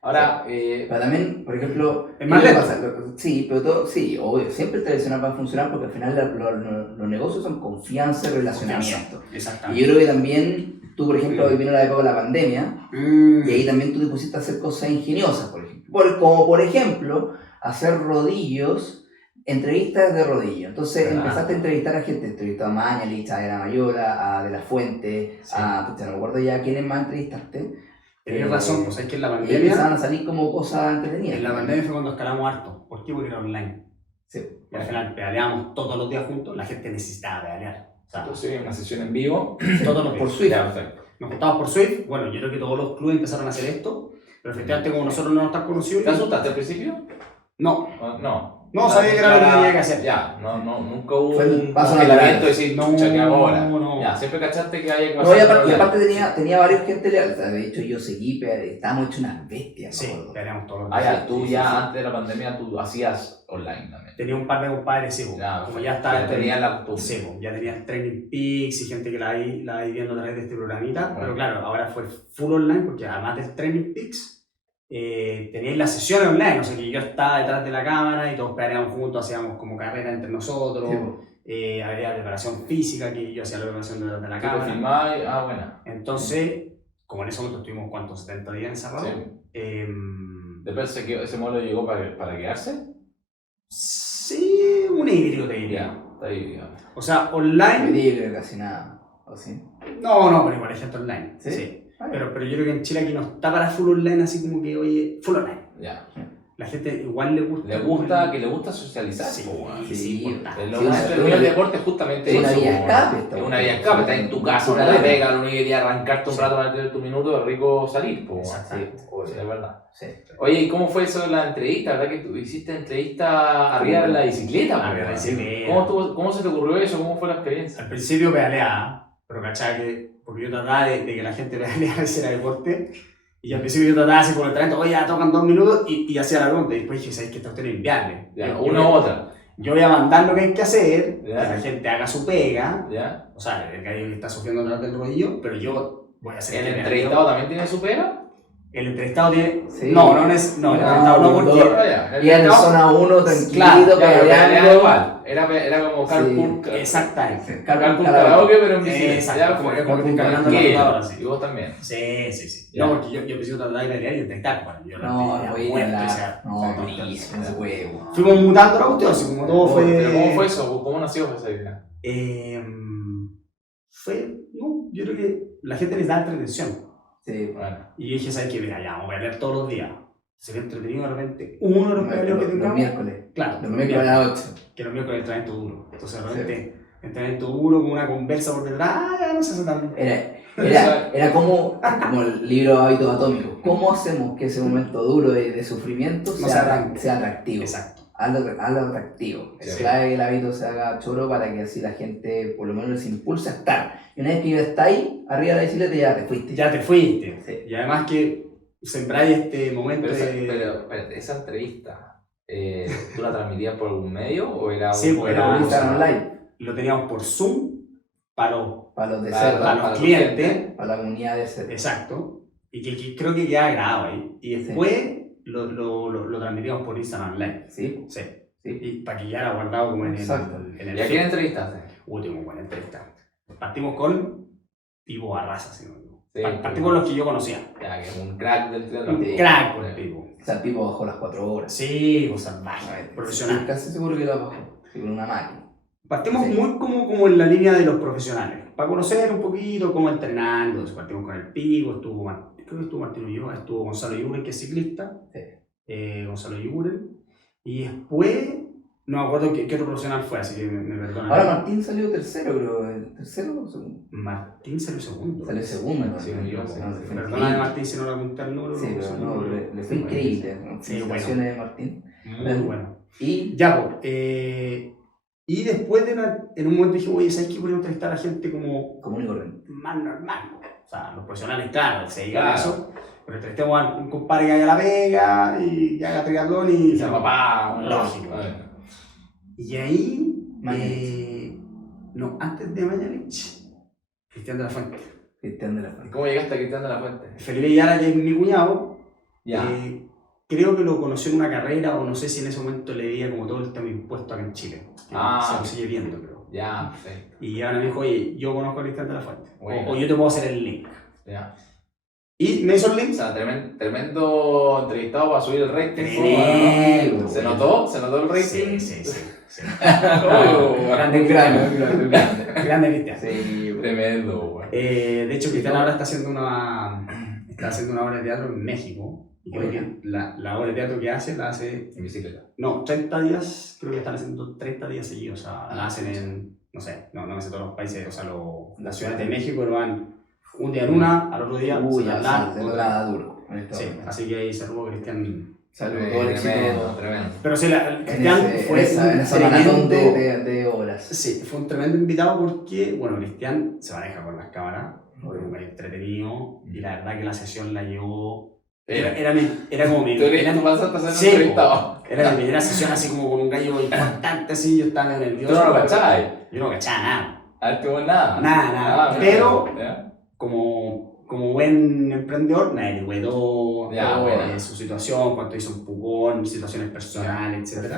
Ahora, pero también, por ejemplo, Es más ¿qué lento. pasa? Sí, pero todo, sí, obvio, siempre el tradicional va a funcionar porque al final los negocios son confianza y relacionamiento. Y exactamente. yo creo que también, tú por ejemplo, hoy vino la época de la pandemia, y ahí también tú te pusiste a hacer cosas ingeniosas, por ejemplo. Como por ejemplo, hacer rodillos, entrevistas de rodillo. Entonces ¿verdad? empezaste a entrevistar a gente, entrevistó a Mañalich, a Ana Mayola, a De La Fuente, Sí. no me acuerdo ya quiénes más entrevistaste. Tienes razón, pues es que en la Y empezaban pandemia, a salir como cosas entretenidas. en la pandemia fue cuando escalamos harto. ¿Por qué? Porque era online. Sí. Y al final pedaleábamos todos los días juntos, la gente necesitaba pedalear. O sea, entonces una sesión en vivo. todos los Por Swift. Ya, perfecto. Nos juntamos por Swift. Bueno, yo creo que todos los clubes empezaron a hacer esto, pero efectivamente como nosotros no nos tan conocidos. ¿Te asustaste al principio? No, No. No, sabía que era lo que tenía que hacer. Ya, nunca hubo Fue el un paso congelamiento de natural. decir, No, chucha, ¿qué hago ahora? no. Ya, siempre cachaste que había que No, pasar y por aparte, online. tenía varios gente leal. De hecho, yo seguí, pero estábamos hechos unas bestias. Sí, me acuerdo. pedaleamos todos los Ah, días. ya, tú Sí, ya sí, sí. antes de la pandemia tú hacías online también. Tenía un par de compadres, sí, po. Ya, Como ya estaba ya tenía la costumbre. Sí, po, ya tenía el Training Peaks y gente que la iba viendo a través de este programita, Bueno. pero claro, ahora fue full online porque además del Training Peaks teníais las sesiones online, o sea que yo estaba detrás de la cámara y todos pedaleábamos juntos, hacíamos como carrera entre nosotros, Sí, po. había preparación física que yo hacía la preparación detrás de la ¿Tú te cámara. filmabas? Ah, bueno. Entonces, como en ese momento estuvimos, ¿cuántos? 70 días encerrados. Sí. Después ese modelo llegó para quedarse. Sí, un híbrido te diría. Ya, está ahí, digamos. O sea, No online. diría casi nada. ¿O sí? No, pero igual hay gente online. ¿Sí? Sí. Pero yo creo que en Chile aquí no está para full online, así como que, oye, full online. Ya. La gente igual le gusta. Que le gusta socializar. Sí, po, weón. sí, importante. Lo Sí, más sí, entretenido del sí. deporte es justamente Es una eso, vía po, escape, weón. esta Es una weón. vía escape, estás en tu casa, Una una la vía. pega, lo único que quería arrancarte un Sí. rato para tener tu minuto, es rico salir, po, weón. Exactamente. Sí, es verdad. Sí. Oye, ¿y cómo fue eso de la entrevista? ¿Verdad que tú hiciste entrevista arriba de la bicicleta? po, Arriba de la weón? bicicleta. ¿Cómo se te ocurrió eso? ¿Cómo fue la experiencia? Al principio pedaleaba, pero cachaba que, porque yo trataba de que la gente pedaleara ese era deporte, y al principio yo trataba así por el talento, oye, ya tocan 2 minutos, y hacía la pregunta, y después dije, ¿sabes qué? Esta cuestión es inviable. Ya, una u otra. Yo voy a mandar lo que hay que hacer, Ya. que la gente haga su pega, ¿Ya? o sea, el gallo que está sufriendo atrás del rodillo, pero yo voy a hacer ¿El que entrevistado también tiene su pega? El entrevistado tiene... Sí. No, el entrevistado no, porque... Ya, Y en zona 1, Claro, tranquilito, ya, pero era peleando. igual. Era como carpool. Exactamente. Carpool karaoke, pero en bicicleta. Exacto, Ya, como fue. como que caminando ¿Qué? la ahora, sí. Y vos también. Sí. Ya. No, porque yo empecé a tratar de pelear y entrevistar, bueno, yo No, tenía voy muerto, a o sea, No, durísimo ese huevo. fuimos mutando la cuestión, así como todo fue... ¿Pero cómo fue eso? ¿Cómo nació esa idea? No, yo creo que la gente necesitaba entretención. Sí. Bueno, Y yo dije, ¿sabes qué? Mira, ya, vamos a pelear todos los días. Sería entretenido de repente uno de los peleos que Los tengamos. miércoles. Claro, Los miércoles a las 8. que los miércoles entrenamiento duro. Entonces, de repente, entrenamiento duro con una conversa por detrás, ya no se hace tan... Era como el libro Hábitos Atómicos. ¿Cómo hacemos que ese momento duro de sufrimiento No sea sea atractivo? Exacto. Hazlo atractivo. Es Sí. clave que el hábito se haga choro para que así la gente por lo menos se impulse a estar. Y una vez que ya está ahí, arriba de la bicicleta ya te fuiste. Ya te fuiste. Sí. Y además que sembráis este momento pero espérate, esa entrevista, ¿tú la transmitías por algún medio o era Sí, un pues, Pero era- por Instagram Live, lo teníamos por Zoom para los, para los de Para- cerdo, para los clientes. para la comunidad de cerdo. Exacto. Y que creo que queda grabado ahí. Y después lo transmitimos por Instagram Live. Sí, Sí. sí. Y para que quedara guardado como en el... Exacto. En el ¿Y a quién entrevistaste? Último, buena entrevista. Partimos con Pipo Barraza, si no me equivoco. Sí, Partimos con los que yo conocía. Ya, que es un crack del triatlón. Sí. Crack por el Pipo. O sea, el tipo bajó las 4 horas. Sí, pues salvaje, Estoy profesional. casi seguro que la bajó. Sí, con una máquina. Partimos Sí. muy como en la línea de los profesionales, para conocer un poquito cómo entrenar. Entonces partimos con el Pipo, creo que estuvo Martín Ulloa, estuvo Gonzalo Yuren, que es ciclista, Sí. Gonzalo Yuren, y después, no me acuerdo qué otro profesional fue, así que me perdonan. Ahora Martín salió tercero, creo. ¿El tercero o segundo? Martín salió segundo. Salió segundo. Sí, ¿no? yo No, sé. no, fue Perdóname increíble. Martín si no le apunté el número. Sí, pero no, le fue increíble. ¿no? Sí, Felicitaciones de Martín. Muy bueno. Y Ya, pues, y después en un momento dije, oye, ¿sabes qué? Podríamos entrevistar a gente como común y corriente. más normal. O sea, los profesionales, claro, se dedican a Claro. eso. Pero entrevistemos a un compadre que haga la pega y que haga triatlón y... Se llama papá. Lógico. Bueno. Y ahí... Mañalich. No, antes de Mañalich, Cristian de la Fuente. Cristian de la ¿Y Fuente. cómo llegaste a Cristian de la Fuente? Felipe Yara, que es mi cuñado, Ya. creo que lo conoció en una carrera o no sé si en ese momento le veía como todo el tema impuesto acá en Chile. Que se lo sigue viendo, creo. Ya, perfecto. Y ahora me dijo, oye, yo conozco a Cristian de la Fuente. Bueno. O yo te puedo hacer el link. Ya. Y me hizo el O link. sea, tremendo entrevistado para subir el rating. Tremendo. ¿no? ¿Se notó el rating? Sí. Oh, Grande, Grande. grande Cristian. Sí, Tremendo, güey. De hecho, Cristian ahora está haciendo una obra de teatro en México. Y creo que la obra de teatro que hace, la hace... En bicicleta. No, 30 días, creo que están haciendo 30 días seguidos. O sea, la hacen en, no sé, no me sé todos los países, o sea, las ciudades de México lo van un día en una, al otro día Uy, se ya la se lo da duro. en esta Sí, hora. así que ahí saludo a Cristian. Saludos, todo el éxito. Tremendo. Pero sí, Cristian En fue esa un maratón tremendo... de horas. Sí, fue un tremendo invitado porque, bueno, Cristian se maneja con las cámaras, fue un entretenido, y la verdad que la sesión la llevó... Era como mi... Tú pasaste a ser Sí, entrevistado. Era mi primera sesión así como con un gallo importante, así, yo estaba Tú nervioso. no lo cachabas. Yo no cachaba nada. A ver, qué buen nada. Nada. Ah, Pero- ya. Como buen emprendedor, nadie le cuidó Ya, bueno. su situación, cuánto hizo un pupón, situaciones personales, etc.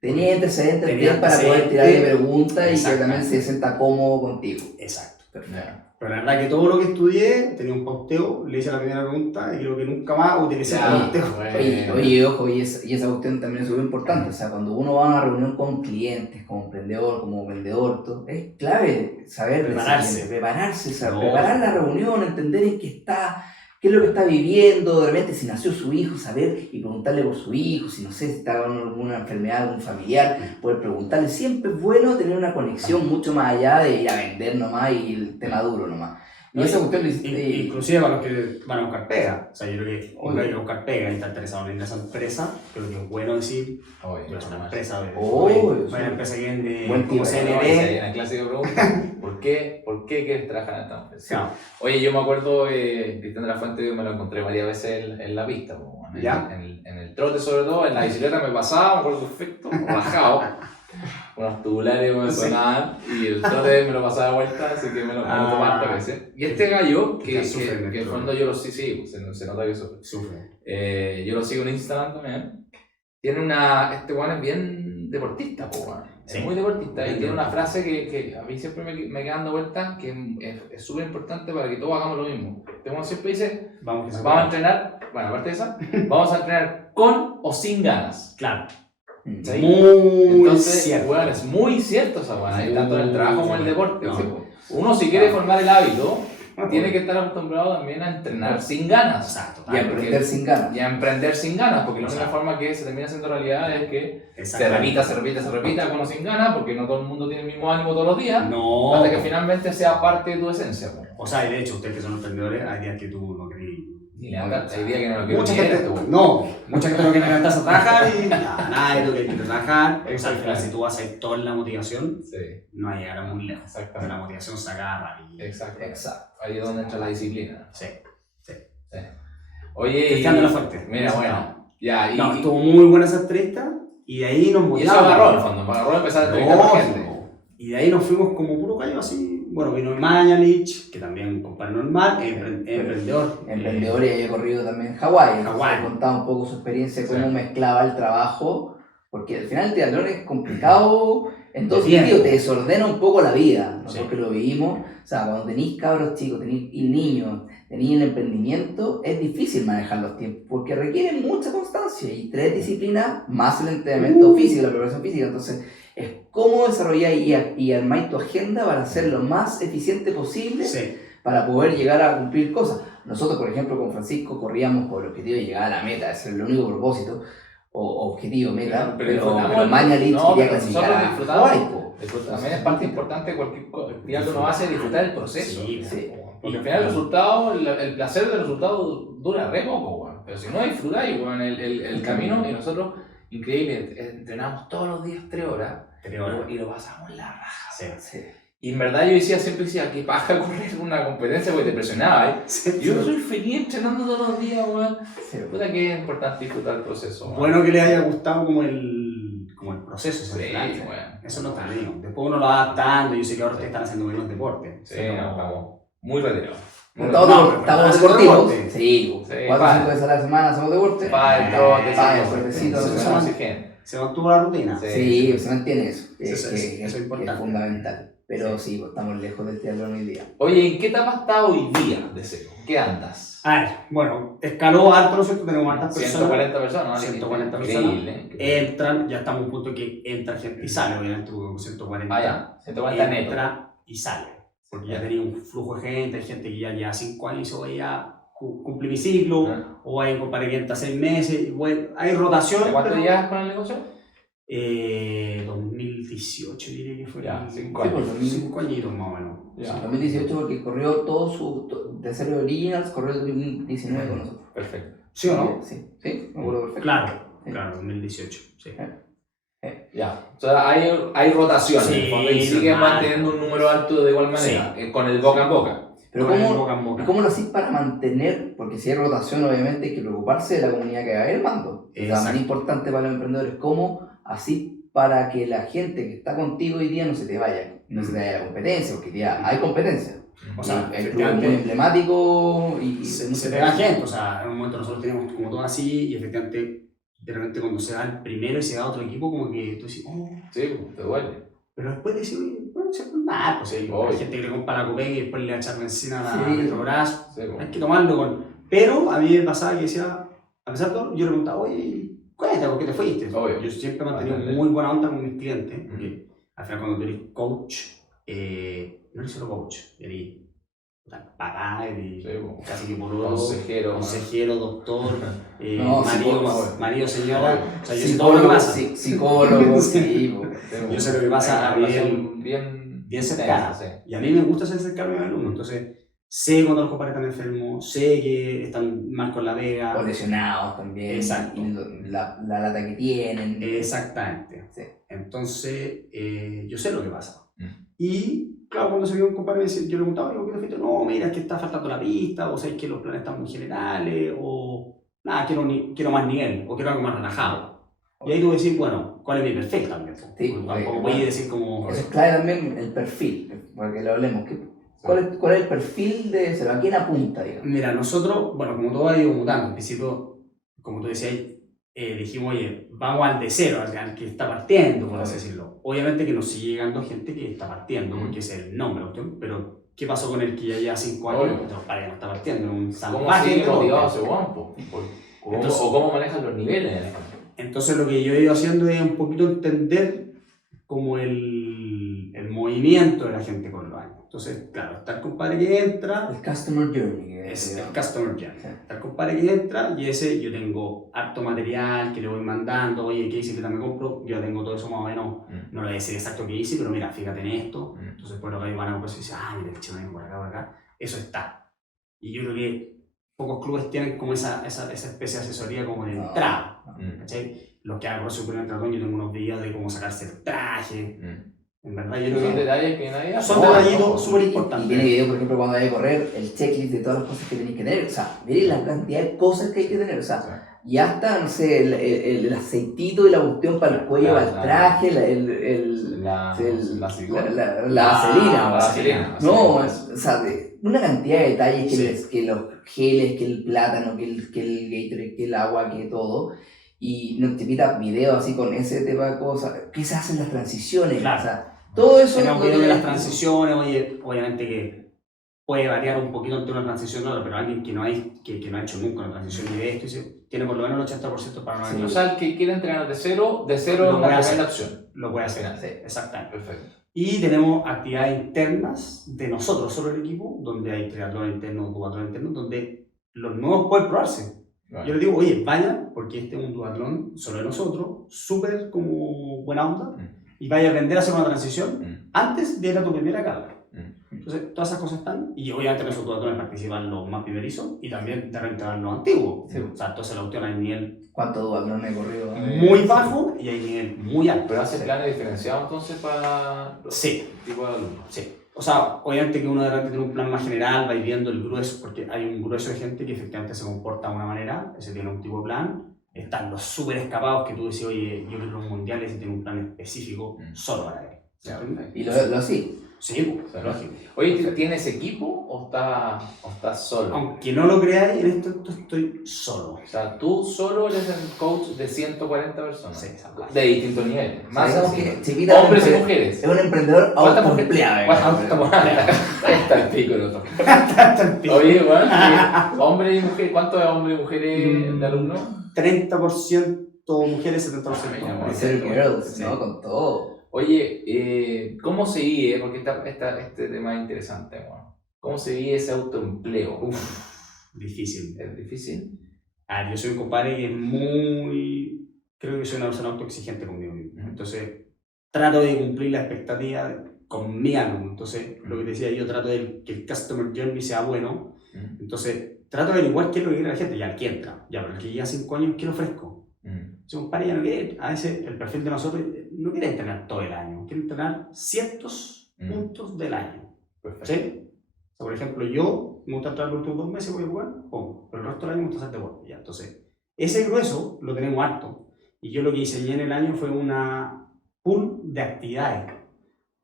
Tenía antecedentes Tenía bien para poder antecedentes. tirarle preguntas y que Exacto. también se sienta cómodo contigo. Exacto. Ya. Pero la verdad que todo lo que estudié, tenía un pauteo, le hice la primera pregunta y creo que nunca más utilicé el pauteo. Oye, ojo, y esa cuestión también es súper importante. O sea, cuando uno va a una reunión con clientes, como emprendedor, como vendedor, todo, es clave saber prepararse, saber preparar la reunión, entender en qué está, qué es lo que está viviendo, de repente si nació su hijo, saber y preguntarle por su hijo, si no sé, si está con alguna enfermedad, algún familiar, poder preguntarle. Siempre es bueno tener una conexión mucho más allá de ir a vender nomás y el tema duro nomás. Y esa cuestión inclusive para los que van a buscar pega. O sea, yo creo que uno que buscar pega y está interesado en esa empresa, creo que es bueno decir, yo soy una empresa, una empresa que vende como CND. La clásica pregunta, ¿por qué quieres trabajar en esta empresa? No. Oye, yo me acuerdo, Cristian de la Fuente, yo me lo encontré varias veces en la pista, en el trote sobre todo, en la bicicleta me pasaba, me acuerdo perfecto, bajado. Unos tubulares me sonaban y el trote me lo pasaba de vuelta, así que me lo tomaba hartas veces. Y este gallo, que en el fondo yo lo sigo, se nota que sufre. Yo lo sigo en Instagram también. Tiene este weón es bien deportista, es muy deportista y tiene una frase que a mí siempre me queda dando vuelta, que es súper importante para que todos hagamos lo mismo. Este weón siempre dice, vamos a entrenar, bueno, aparte de esa, vamos a entrenar con o sin ganas. Claro. ¿Sí? Muy Entonces, cierto. Bueno, es muy cierto esa buena, tanto en el trabajo como en el deporte. No. Uno si quiere formar el hábito, tiene que estar acostumbrado también a entrenar sin ganas. Exacto. Y a emprender sin ganas. Y a emprender sin ganas, porque la única forma que se termina haciendo realidad es que se repita con o sin ganas, porque no todo el mundo tiene el mismo ánimo todos los días, hasta que finalmente sea parte de tu esencia. O sea, y de hecho, ustedes que son emprendedores, hay días que tú no querés. Ni levantar, hay días que no lo quiero. Mucha gente no quiere levantarse a trabajar y nadie lo quiere trabajar. O sea, al final, si tú vas a ir toda la motivación, no vas a llegar a muy lejos. Pero la motivación se agarra. Exacto. Ahí es donde entra la disciplina. Sí. Oye, Cristian de la Fuente. Mira, bueno. Ya, estuvo muy buena esa entrevista y de ahí nos motivamos. Y eso agarró, en fondo, me agarró empezar a entrevistar a gente. Y de ahí nos fuimos como puro gallo así. Bueno, vino Mañalich, que también, compadre normal, emprendedor. Emprendedor y había corrido también en Hawái. Contaba un poco su experiencia, cómo mezclaba el trabajo, porque al final el triatlón es complicado en todo sentido, te desordena un poco la vida, nosotros que lo vivimos. O sea, cuando tenéis cabros chicos, tenéis niños, tenéis el emprendimiento, es difícil manejar los tiempos, porque requiere mucha constancia y 3 disciplinas más el entrenamiento físico, la preparación física. Entonces, es cómo desarrollar y armar tu agenda para ser lo más eficiente posible para poder llegar a cumplir cosas. Nosotros, por ejemplo, con Francisco corríamos por el objetivo de llegar a la meta, ese es el único propósito, o objetivo, meta, pero Mañalich quería clasificar a Hawái. También es parte importante cualquier día que uno hace disfrutar el proceso. Porque al final el resultado, el placer del resultado dura re poco, pero si no disfrutáis el camino, y nosotros, increíble, entrenamos todos los días 3 horas y lo pasamos en la raja. Y en verdad yo siempre decía, qué paja correr una competencia porque te presionaba. Yo soy feliz entrenando todos los días, Puta que es importante disfrutar el proceso. Bueno que les haya gustado como el proceso. Eso no está bien. Después uno lo va adaptando. Yo sé que ahora ustedes están haciendo buenos deportes. Estamos muy retirados. Estamos deportivos. 4 o 5 veces a la semana hacemos deporte. Se mantuvo la rutina. Sí, se mantiene eso. Eso es importante. Es fundamental. Pero sí, estamos lejos del triatlón hoy día. Oye, ¿en qué etapa está hoy día de Seco? ¿Qué andas? A ver, bueno, escaló alto, ¿no es cierto? Tenemos hartas personas. 140 personas. 140 personas. Entran, ya estamos a un punto que entra gente y sale, obviamente, 140. Ya, 140 neto. Entra y sale. Porque ya tenía un flujo de gente, hay gente que ya lleva 5 años y se voy a cumplir mi ciclo, o hay compadre que entra 6 meses, y bueno, hay rotación. ¿De cuánto llevas con el negocio? 2018 diría que fue. 5 años. 5 añitos más o menos. 2018 porque corrió todo de Serio Originals, corrió el 2019 con nosotros. Perfecto. ¿Sí o no? Sí, me acuerdo perfecto. Claro, 2018. Sí. Ya, o sea, hay rotación en el fondo y siguen manteniendo un número alto de igual manera, con el boca en boca. Pero ¿cómo lo hacís para mantener? Porque si hay rotación, obviamente hay que preocuparse de la comunidad que va a ir armando. Es más importante para los emprendedores, ¿cómo así para que la gente que está contigo hoy día no se te vaya? No se te vaya la competencia, porque ya hay competencia. O sea, el club es muy emblemático y se te da gente. O sea, en un momento nosotros teníamos como todo así y efectivamente, de repente cuando se da el primero y se da otro equipo, como que tú dices, sí, te duele. Pero después decís, bueno, es normal, pues hay Obvio. gente que le compra la Copec y después le va a echar benzina a la Sí. Petrobras. Sí, po. Hay que tomarlo con... Pero a mí me pasaba que decía, a pesar de todo, yo le preguntaba, oye, cuéntame, ¿por qué te fuiste? Obvio. Yo siempre he mantenido Bastante. muy buena onda con mis clientes, porque al final cuando tú eres coach, no eres solo coach, eres papá, eres Sí, po. casi que boludo, Consejero, doctor, No, marido, señora, o sea, yo sé todo lo que psicólogo, pasa. psicólogo, sí, po. Yo sé lo que pasa a nivel bien cercano. sí. Y a mí me gusta ser cercano a mis alumnos, entonces sé cuando los compadres están enfermos, sé que están mal con la vega. O lesionados también. Exacto. Y la lata que tienen. Exactamente. Sí. Entonces, yo sé lo que pasa. Y claro, cuando se vio un compadre, yo le preguntaba, ¿por qué te fuiste? No, mira, es que está faltando la pista, o sabes que los planes están muy generales, o nada, quiero más nivel, o quiero algo más relajado. Y ahí tú decís, bueno, ¿cuál es mi perfil también? Sí, Tampoco voy a decir como... Eso es clave también, el perfil, para que lo hablemos. ¿Cuál es el perfil de Cero? ¿A quién apunta, digamos? Mira, nosotros, bueno, como todo ha ido mutando, al principio, como tú decías, dijimos, oye, vamos al de cero, al que está partiendo, por así decirlo. Obviamente que nos sigue llegando gente que está partiendo, porque es el nombre, pero ¿qué pasó con el que ya lleva 5 años? Para que no está partiendo, un ¿Cómo salvaje. sigue motivado ese guapo? ¿O cómo manejan los niveles? Entonces lo que yo he ido haciendo es un poquito entender como el movimiento de la gente con los años. Entonces, claro, está el compadre que entra, El Customer Journey. es el Customer Journey. Está el compadre que entra y ese yo tengo harto material que le voy mandando, oye, ¿qué bicicleta me compro? Yo tengo todo eso más o menos, no le voy a decir exacto qué hice, pero mira, fíjate en esto. Entonces, pues lo que van a comprar y dicen, mira, el chino por acá, eso está. Y yo creo que pocos clubes tienen como esa especie de asesoría como de entrada. ¿Cachai? Los que hago su primer tratón, yo tengo unos videos de cómo sacarse el traje. En verdad, yo creo Son que detalles que nadie son detallitos súper importantes. Y tiene video, por ejemplo, cuando hay que correr, el checklist de todas las cosas que tenéis que tener. O sea, miren la cantidad de cosas que hay que tener. O sea, y hasta, no sé, el aceitito y la cuestión para el cuello, para el traje, la vaselina. No, o sea, una cantidad de detalles que los geles, que el plátano, que el Gatorade, que el agua, que todo. Y nos te pita videos así con ese tema de cosas. ¿Qué se hacen las transiciones? Claro. O sea, todo eso. Tenemos videos de las transiciones, oye, obviamente que puede variar un poquito entre una transición y otra, pero alguien que no ha hecho nunca una transición ni de esto, tiene por lo menos el 80% para no hacer. O sea, el que quiere entrenar de cero Lo es puede una hacer. tremenda opción. Lo puede hacer, Sí. exactamente. Perfecto. Y tenemos actividades internas de nosotros, solo el equipo, donde hay triatlón interno, duatlón interno, donde los nuevos pueden probarse. Vale. Yo les digo, oye, vayan, porque este es un duatlón solo de nosotros, súper como buena onda, y vaya a aprender a hacer una transición antes de ir a tu primera carga. Entonces, todas esas cosas están, y obviamente en esos duatlón participan los más primerizos, y también de repente van los antiguos. Sí. O sea, entonces la opción hay nivel ¿Cuánto duatlón he corrido? muy bajo y hay nivel muy alto. Pero hace planes diferenciados entonces para los Sí. tipos de alumnos. Sí. O sea, obviamente que uno de repente tiene un plan más general, va viendo el grueso, porque hay un grueso de gente que efectivamente se comporta de una manera, ese tiene un tipo de plan. Están los súper escapados que tú decís, oye, yo quiero los mundiales y tiene un plan específico solo para él. Y lo sí. Sí, pues, Sí. lógico. Oye, ¿tienes equipo o estás solo? Aunque no lo creáis, en esto estoy solo. O sea, tú solo eres el coach de 140 personas. Sí, salvaje. De distintos niveles. Más Digamos encima. que Chipita Hombres y es mujeres. un emprendedor ¿Cuántas autoempleado. Ahí está el pico el otro. Oye, bueno, hombres y mujeres, ¿cuántos de hombres y mujeres de alumnos? 30% mujeres, 70% hombres. Ser girls, Sí. ¿no? Con todo. Oye, ¿cómo se vive? Porque este tema es interesante, bueno. ¿Cómo se vive ese autoempleo? Difícil. ¿Es difícil? Yo soy un compadre que creo que soy una persona autoexigente conmigo mismo. Entonces, trato de cumplir la expectativa con mi alumno. Entonces, lo que te decía, yo trato de que el customer journey sea bueno. Entonces, trato de averiguar qué es lo que quiere la gente. Ya el que entra, ya, pero el que lleva 5 años, ¿qué le ofrezco? Si un compadre ya no quiere, a veces el perfil de nosotros no quiere entrenar todo el año, quiere entrenar ciertos puntos del año. Perfecto. ¿Sí? O sea, por ejemplo, yo me gusta entrar los últimos 2 meses, voy a jugar, pero el resto del año me gusta hacer deporte. Ya, entonces, ese grueso lo tenemos harto. Y yo lo que diseñé en el año fue una pool de actividades.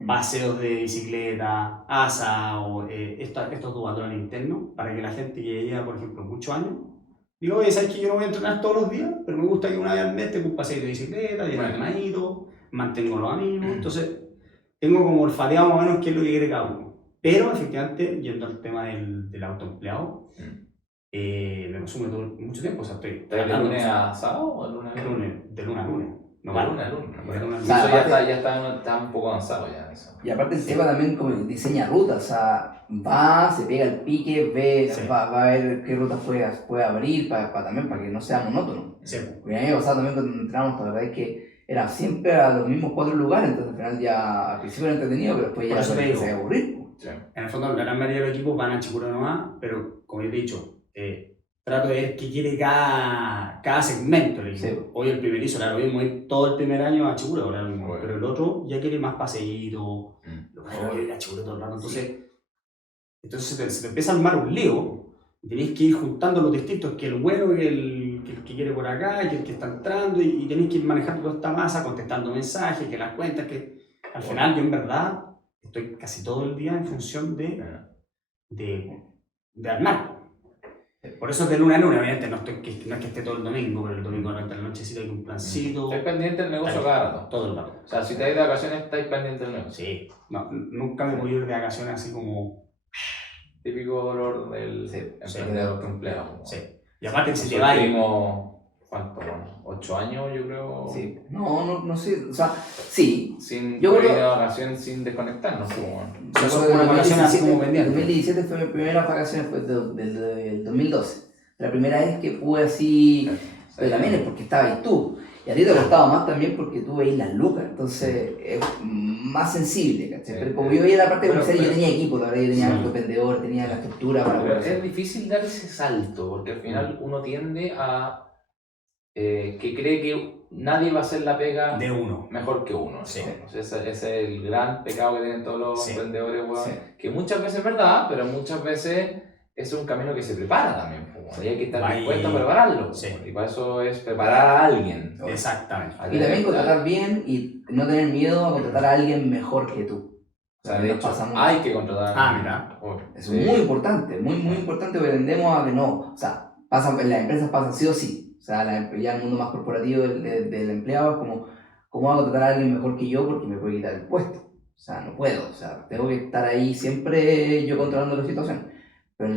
Paseos de bicicleta, asado, estos duatlón internos, para que la gente que lleva, por ejemplo, muchos años, digo, oye, ¿sabes que yo no voy a entrenar todos los días? Pero me gusta que una vez al mes tenga un paseo de bicicleta, bien armadito, mantengo los amigos. Entonces, tengo como olfateado más o menos qué es lo que quiere cada uno. Pero efectivamente, yendo al tema del autoempleado, me consume mucho tiempo. O sea, estoy ¿De lunes a sábado o de lunes a lunes? de lunes a lunes. No, De lunes a lunes. de lunes a O sea, Eso lunes. ya está un poco avanzado ya. Eso. Y aparte el tema también como diseña rutas, o sea, va, se pega el pique, ve, Sí. va a ver qué rutas puede abrir también para que no sea monótono. Sí. Porque a mí me pasaba también cuando entramos, la verdad es que era siempre a los mismos 4 lugares, entonces al final ya al principio era entretenido, pero después Por ya eso te digo. se aburrir. Sí. En el fondo, la gran mayoría de los equipos van a Chicura nomás, pero como yo te he dicho, trato de ver qué quiere cada segmento del equipo. Sí. Hoy el primerizo, claro, mismo ir todo el primer año a Chicura, ahora mismo, Bueno. pero el otro ya quiere más paseíto, lo que Oh. quiere ir a Chicura todo el rato. Entonces se te empieza a armar un lío. Tenéis que ir juntando los distintos, que el bueno, que el que quiere por acá, que el que está entrando, y tenéis que ir manejando toda esta masa, contestando mensajes, que las cuentas, que al final yo en verdad estoy casi todo el día en función de armar. Por eso de lunes a lunes, obviamente no es que esté todo el domingo, pero el domingo durante la nochecita hay un plancito. Estáis pendiente del negocio cada rato. Todo el rato. O sea, si estáis de vacaciones, estáis pendiente del negocio. Sí. No, nunca me voy a ir de vacaciones así como... Típico dolor del Sí, emprendedor empleado. Sí. Y aparte que se te Nosotros va tuvimos, ¿cuánto? Bueno, 8 años, yo creo. Sí. No sé, o sea, sí. Sin Yo ir creo- de vacaciones, sin desconectarnos. Como, bueno. Eso fue una vacación así como pendiente. 2017 fue mi primera vacaciones pues, del 2012. La primera vez que pude así, pero también es porque estaba ahí tú. Y a ti te costaba más también porque tú veías las lucas, entonces es más sensible, ¿cachai? Sí. Pero como yo veía la parte Pero- comercial, yo tenía equipo, la verdad, yo tenía Sí. harto vendedor, tenía la estructura para Pero poder es hacer. difícil dar ese salto, porque al final uno tiende a que cree que nadie va a hacer la pega de uno. mejor que uno. ¿no? Sí. O sea, ese es el gran pecado que tienen todos los Sí. emprendedores, weón, Sí. que muchas veces es verdad, pero muchas veces es un camino que se prepara también. Pues, weón, y hay que estar Va dispuesto a y- prepararlo. Sí. Y para eso es preparar a alguien. Exactamente. Y también contratar bien y no tener miedo a contratar a alguien mejor que tú. O sea, de hecho, Pasa mucho. hay que contratar. Mira. Eso es muy importante, muy importante porque tendemos a que no, o sea, en las empresas pasa sí o sí. O sea, ya en el mundo más corporativo del empleado es como, ¿cómo voy a contratar a alguien mejor que yo porque me puede quitar el puesto? O sea, no puedo, o sea, tengo que estar ahí siempre yo controlando la situación. Pero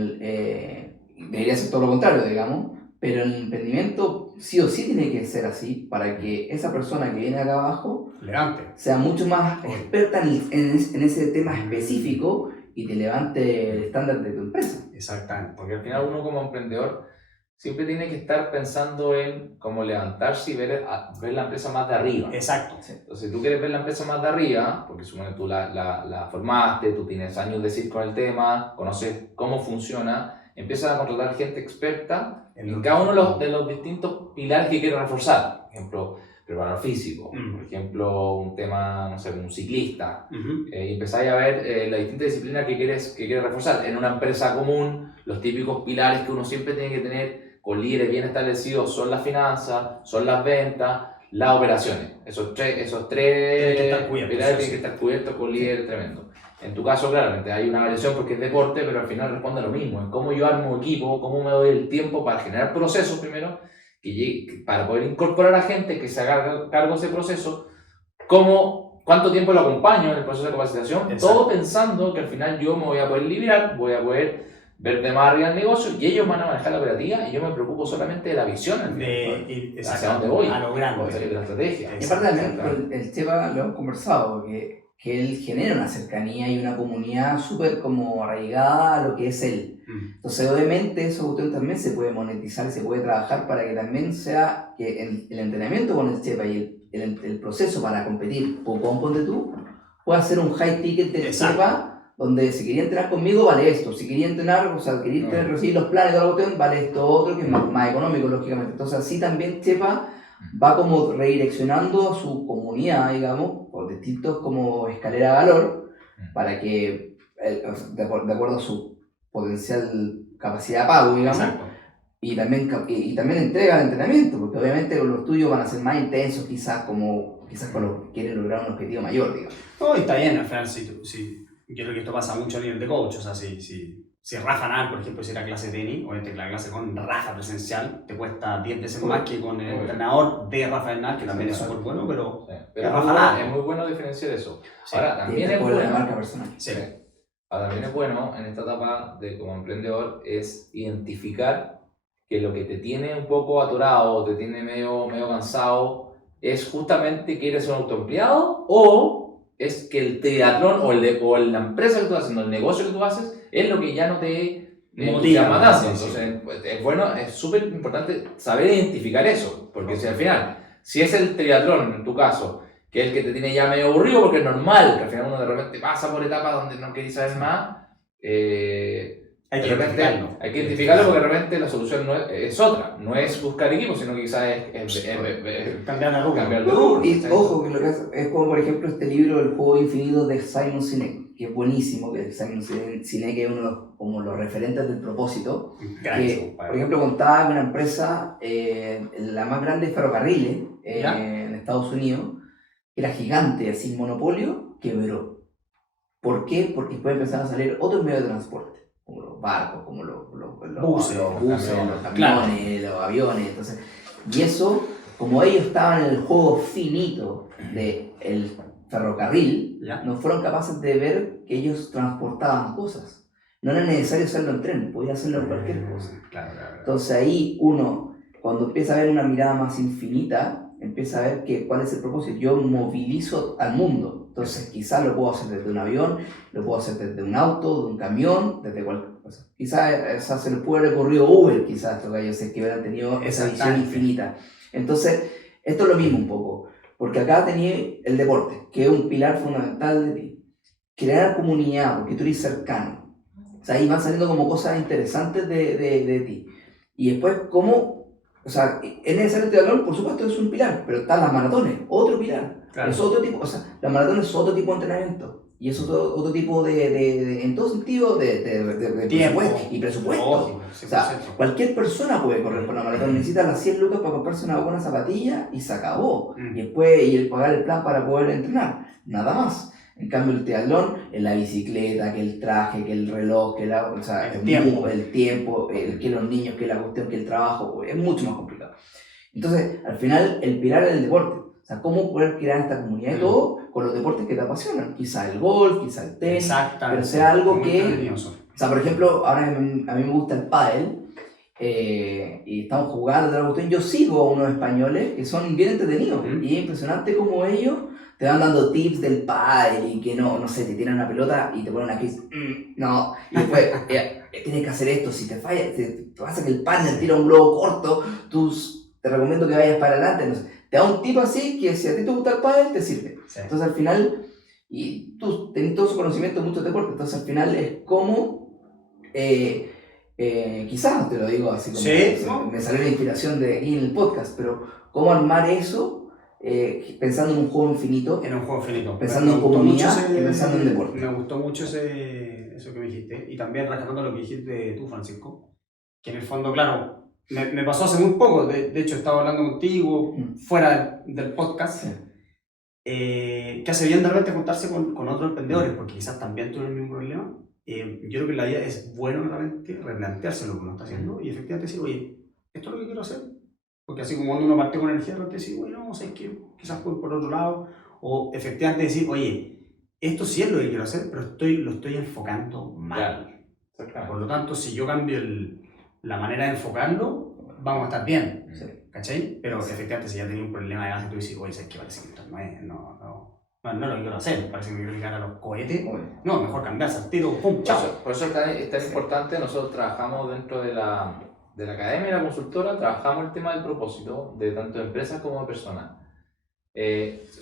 debería ser todo lo contrario, digamos, pero en el emprendimiento sí o sí tiene que ser así para que esa persona que viene acá abajo Levante. sea mucho más experta en ese tema específico y te levante el estándar de tu empresa. Exactamente. Porque al final uno como emprendedor siempre tiene que estar pensando en cómo levantarse y ver la empresa más de arriba. Exacto. Entonces, si tú quieres ver la empresa más de arriba, porque supone tú la formaste, tú tienes años de decir con el tema, conoces cómo funciona, empiezas a contratar gente experta en cada uno de los distintos pilares que quieres reforzar. Por ejemplo, preparador físico, por ejemplo, un tema, no sé, un ciclista. Y empezáis a ver las distintas disciplinas que quieres reforzar. En una empresa común, los típicos pilares que uno siempre tiene que tener con líderes bien establecidos son las finanzas, son las ventas, las operaciones. Esos tres Tienen que estar cubiertos, pilares sí, tienen que estar cubiertos con líderes tremendos. En tu caso, claramente, hay una variación porque es deporte, pero al final responde a lo mismo. En cómo yo armo equipo, cómo me doy el tiempo para generar procesos primero, para poder incorporar a gente que se haga cargo de ese proceso, cuánto tiempo lo acompaño en el proceso de capacitación, Exacto. todo pensando que al final yo me voy a poder liberar, voy a poder ver de más arriba el negocio y ellos van a manejar la operativa y yo me preocupo solamente de la visión al final, hacia dónde voy, a lo grande. de la estrategia. Y aparte también el Chepa lo hemos conversado, que él genera una cercanía y una comunidad súper como arraigada a lo que es él. Entonces obviamente eso cuestión también se puede monetizar y se puede trabajar para que también sea que el entrenamiento con el Chepa y el proceso para competir ponte tú, pueda ser un high ticket del Exacto. Chepa donde si quería entrenar conmigo vale esto, si quería entrenar, o sea, quería recibir los planes de la cuestión, vale esto otro que es más económico lógicamente. Entonces así también Chepa va como redireccionando a su comunidad, digamos, por distintos como escalera de valor, para que, de acuerdo a su potencial capacidad de pago, digamos, Exacto. y también entrega el entrenamiento, porque obviamente los tuyos van a ser más intensos quizás con los que quieren lograr un objetivo mayor, digamos. No, y está bien, al final, yo creo que esto pasa mucho a nivel de coach, o sea, si si Rafa Nadal, por ejemplo, hiciera clase de tenis, obviamente la clase con Rafa presencial te cuesta 10 veces más que con el entrenador de Rafael Nadal, que también es súper bueno, pero, pero es Rafa Nadal. Es muy bueno diferenciar eso. Sí. Ahora, también es bueno. bueno, La marca personal. Sí. Ahora, también es bueno en esta etapa de como emprendedor es identificar que lo que te tiene un poco atorado, te tiene medio cansado, es justamente que eres un autoempleado o es que el triatlón o la empresa que tú estás haciendo, el negocio que tú haces, es lo que ya no te motiva tanto. Sí, Entonces, pues, es bueno, es súper importante saber identificar eso, porque si al final, si es el triatlón en tu caso, que es el que te tiene ya medio aburrido, porque es normal, que al final uno de repente pasa por etapas donde no querés saber más, hay que identificarlo porque de repente la solución no es otra, no es buscar equipo, sino que quizás es cambiar de rubro. Y ojo, que lo que es como por ejemplo este libro El juego infinito de Simon Sinek, que es buenísimo, que Simon Sinek es uno de como los referentes del propósito. Que, por ejemplo, contaba que una empresa, la más grande de ferrocarriles en Estados Unidos, que era gigante, así monopolio, quebró. ¿Por qué? Porque después empezaron a salir otros medios de transporte, como los barcos, como los buses, los camiones, los aviones. Entonces, y eso, como ellos estaban en el juego finito del ferrocarril, no fueron capaces de ver que ellos transportaban cosas. No era necesario hacerlo en tren, podía hacerlo en cualquier cosa. Claro. Entonces ahí uno, cuando empieza a ver una mirada más infinita, empieza a ver cuál es el propósito. Yo movilizo al mundo. Entonces quizás lo puedo hacer desde un avión, lo puedo hacer desde un auto, de un camión, desde cualquier cosa. Quizás se les puede haber recorrido Uber, quizás estos gallos que hubieran tenido esa visión infinita. Entonces, esto es lo mismo un poco, porque acá tenía el deporte, que es un pilar fundamental de ti. Crear comunidad, porque tú eres cercano. O sea, ahí van saliendo como cosas interesantes de ti. Y después, ¿cómo? O sea, es necesario el triatlón, por supuesto es un pilar, pero están las maratones, otro pilar. Claro. Es otro tipo, o sea, la maratón es otro tipo de entrenamiento. Y es otro tipo en todo sentido, de tiempo y presupuesto. Lógico, o sea, cualquier persona puede correr por la maratón. Necesita las 100 lucas para comprarse una buena zapatilla y se acabó. Y después, y el pagar el plan para poder entrenar. Nada más. En cambio, el triatlón, en la bicicleta, que el traje, que el reloj, que el tiempo, que los niños, que la cuestión, que el trabajo, es mucho más complicado. Entonces, al final, el pilar es el deporte. O sea, cómo poder crear esta comunidad y todo con los deportes que te apasionan. Quizá el golf, quizá el tenis, pero sea algo que... O sea, por ejemplo, ahora a mí me gusta el pádel, y estamos jugando, yo sigo a unos españoles que son bien entretenidos, y es impresionante cómo ellos te van dando tips del pádel y que no sé, te tiran una pelota y te ponen aquí, no, y después tienes que hacer esto, si te falla, te pasa que el partner tira un globo corto, te recomiendo que vayas para adelante, no sé. Te da un tip así que si a ti te gusta el pádel, te sirve. Sí. Entonces al final, y tú tenés todo su conocimiento de muchos deportes, entonces al final es como, quizás te lo digo así como, ¿sí? Me salió la inspiración de aquí en el podcast, pero cómo armar eso pensando en un juego infinito. En un juego infinito. Pensando en comunidad y pensando en deporte. Me gustó mucho eso que me dijiste, y también rescatando lo que dijiste tú, Francisco, que en el fondo, claro, me pasó hace muy poco, de hecho estaba hablando contigo fuera del podcast, que hace bien de repente juntarse con otros emprendedores, porque quizás también tuvieron el mismo problema. Yo creo que en la vida es bueno realmente replantearse lo que uno está haciendo y efectivamente decir, oye, esto es lo que quiero hacer, porque así como cuando uno parte con energía, de repente decir, oye, no sé, que quizás voy por otro lado, o efectivamente decir, oye, esto sí es lo que quiero hacer, pero lo estoy enfocando mal. Por lo tanto, si yo cambio la manera de enfocarlo, vamos a estar bien, ¿cachai? Pero efectivamente si ya tenía un problema de base, tú dices, oye, ¿sabes qué? Parece que esto no lo que quiero hacer, parece que me quiero llegar a los cohetes, no, mejor cambiarse al tiro, pum, chao. Por eso es tan importante, nosotros trabajamos dentro de la academia y la consultora, trabajamos el tema del propósito, de tanto de empresas como de personas.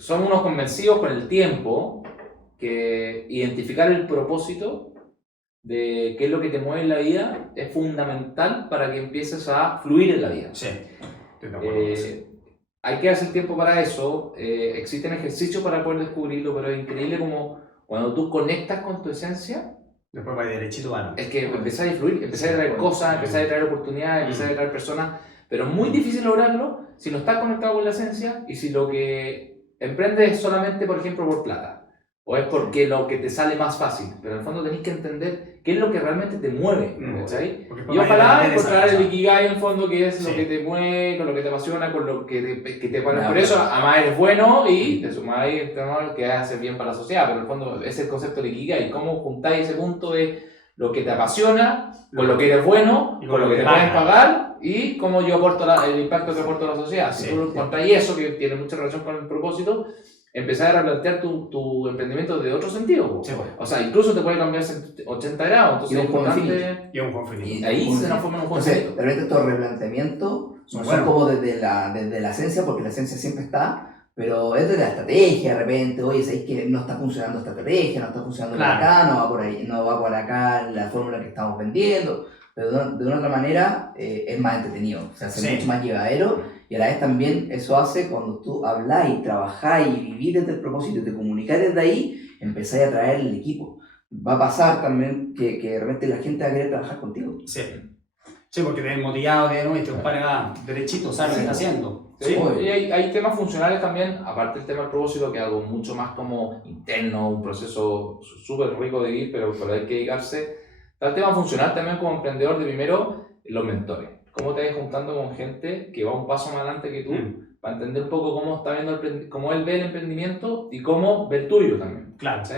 Somos unos convencidos con el tiempo que identificar el propósito de qué es lo que te mueve en la vida es fundamental para que empieces a fluir en la vida. Sí, estoy de acuerdo. Hay que hacer tiempo para eso, existen ejercicios para poder descubrirlo, pero es increíble como cuando tú conectas con tu esencia, después va derechito a es que empezás a fluir, empezás a traer cosas, empezás a traer oportunidades, empezás a traer personas, pero es muy difícil lograrlo si no estás conectado con la esencia y si lo que emprendes es solamente, por ejemplo, por plata, o es porque lo que te sale más fácil, pero en el fondo tenés que entender qué es lo que realmente te mueve, ¿cachai? Porque Y ojalá para encontrar esa el cosa. Ikigai en fondo, que es Sí. lo que te mueve, con lo que te apasiona, con lo que te pone. Ya, Por eso, además eres bueno y te sumáis que hace bien para la sociedad, pero en el fondo es el concepto del Ikigai, cómo juntáis ese punto de lo que te apasiona, con lo que eres bueno, Y con lo que te pueden pagan. pagar y cómo yo aporto el impacto que aporto a la sociedad. Si Sí, tú encontráis eso, que tiene mucha relación con el propósito, empezar a replantear tu emprendimiento de otro sentido. Sí, O sea, incluso te puede cambiar 80 grados. Entonces Y es un juego importante. Y es un juego feliz. Y- Ahí se transforma en un juego Entonces, infinito. de repente estos replanteamientos no son Bueno. como desde la esencia, porque la esencia siempre está, pero es de la estrategia. De repente, oye, sabéis que no está funcionando esta estrategia, no está funcionando por Claro. acá, no va por ahí, no va por acá la fórmula que estamos vendiendo, pero de una otra manera es más entretenido, o sea, es Sí. mucho más llevadero, y a la vez también eso hace cuando tú habláis, trabajáis y vivís desde el propósito y te comunicáis desde ahí, empezáis a traer el equipo. Va a pasar también que de repente la gente va a querer trabajar contigo. Sí. Sí, porque te ves motivado, de nuevo, y te compadre derechito, sabes lo que está haciendo. Sí, obvio. y hay temas funcionales también, aparte del tema del propósito, que es algo mucho más como interno, un proceso súper rico de vivir, pero hay que dedicarse. Está el tema funcional también como emprendedor de primero, los mentores. Cómo te vas juntando con gente que va un paso más adelante que tú, para entender un poco cómo está viendo cómo él ve el emprendimiento y cómo ve el tuyo también. Claro. ¿Sí?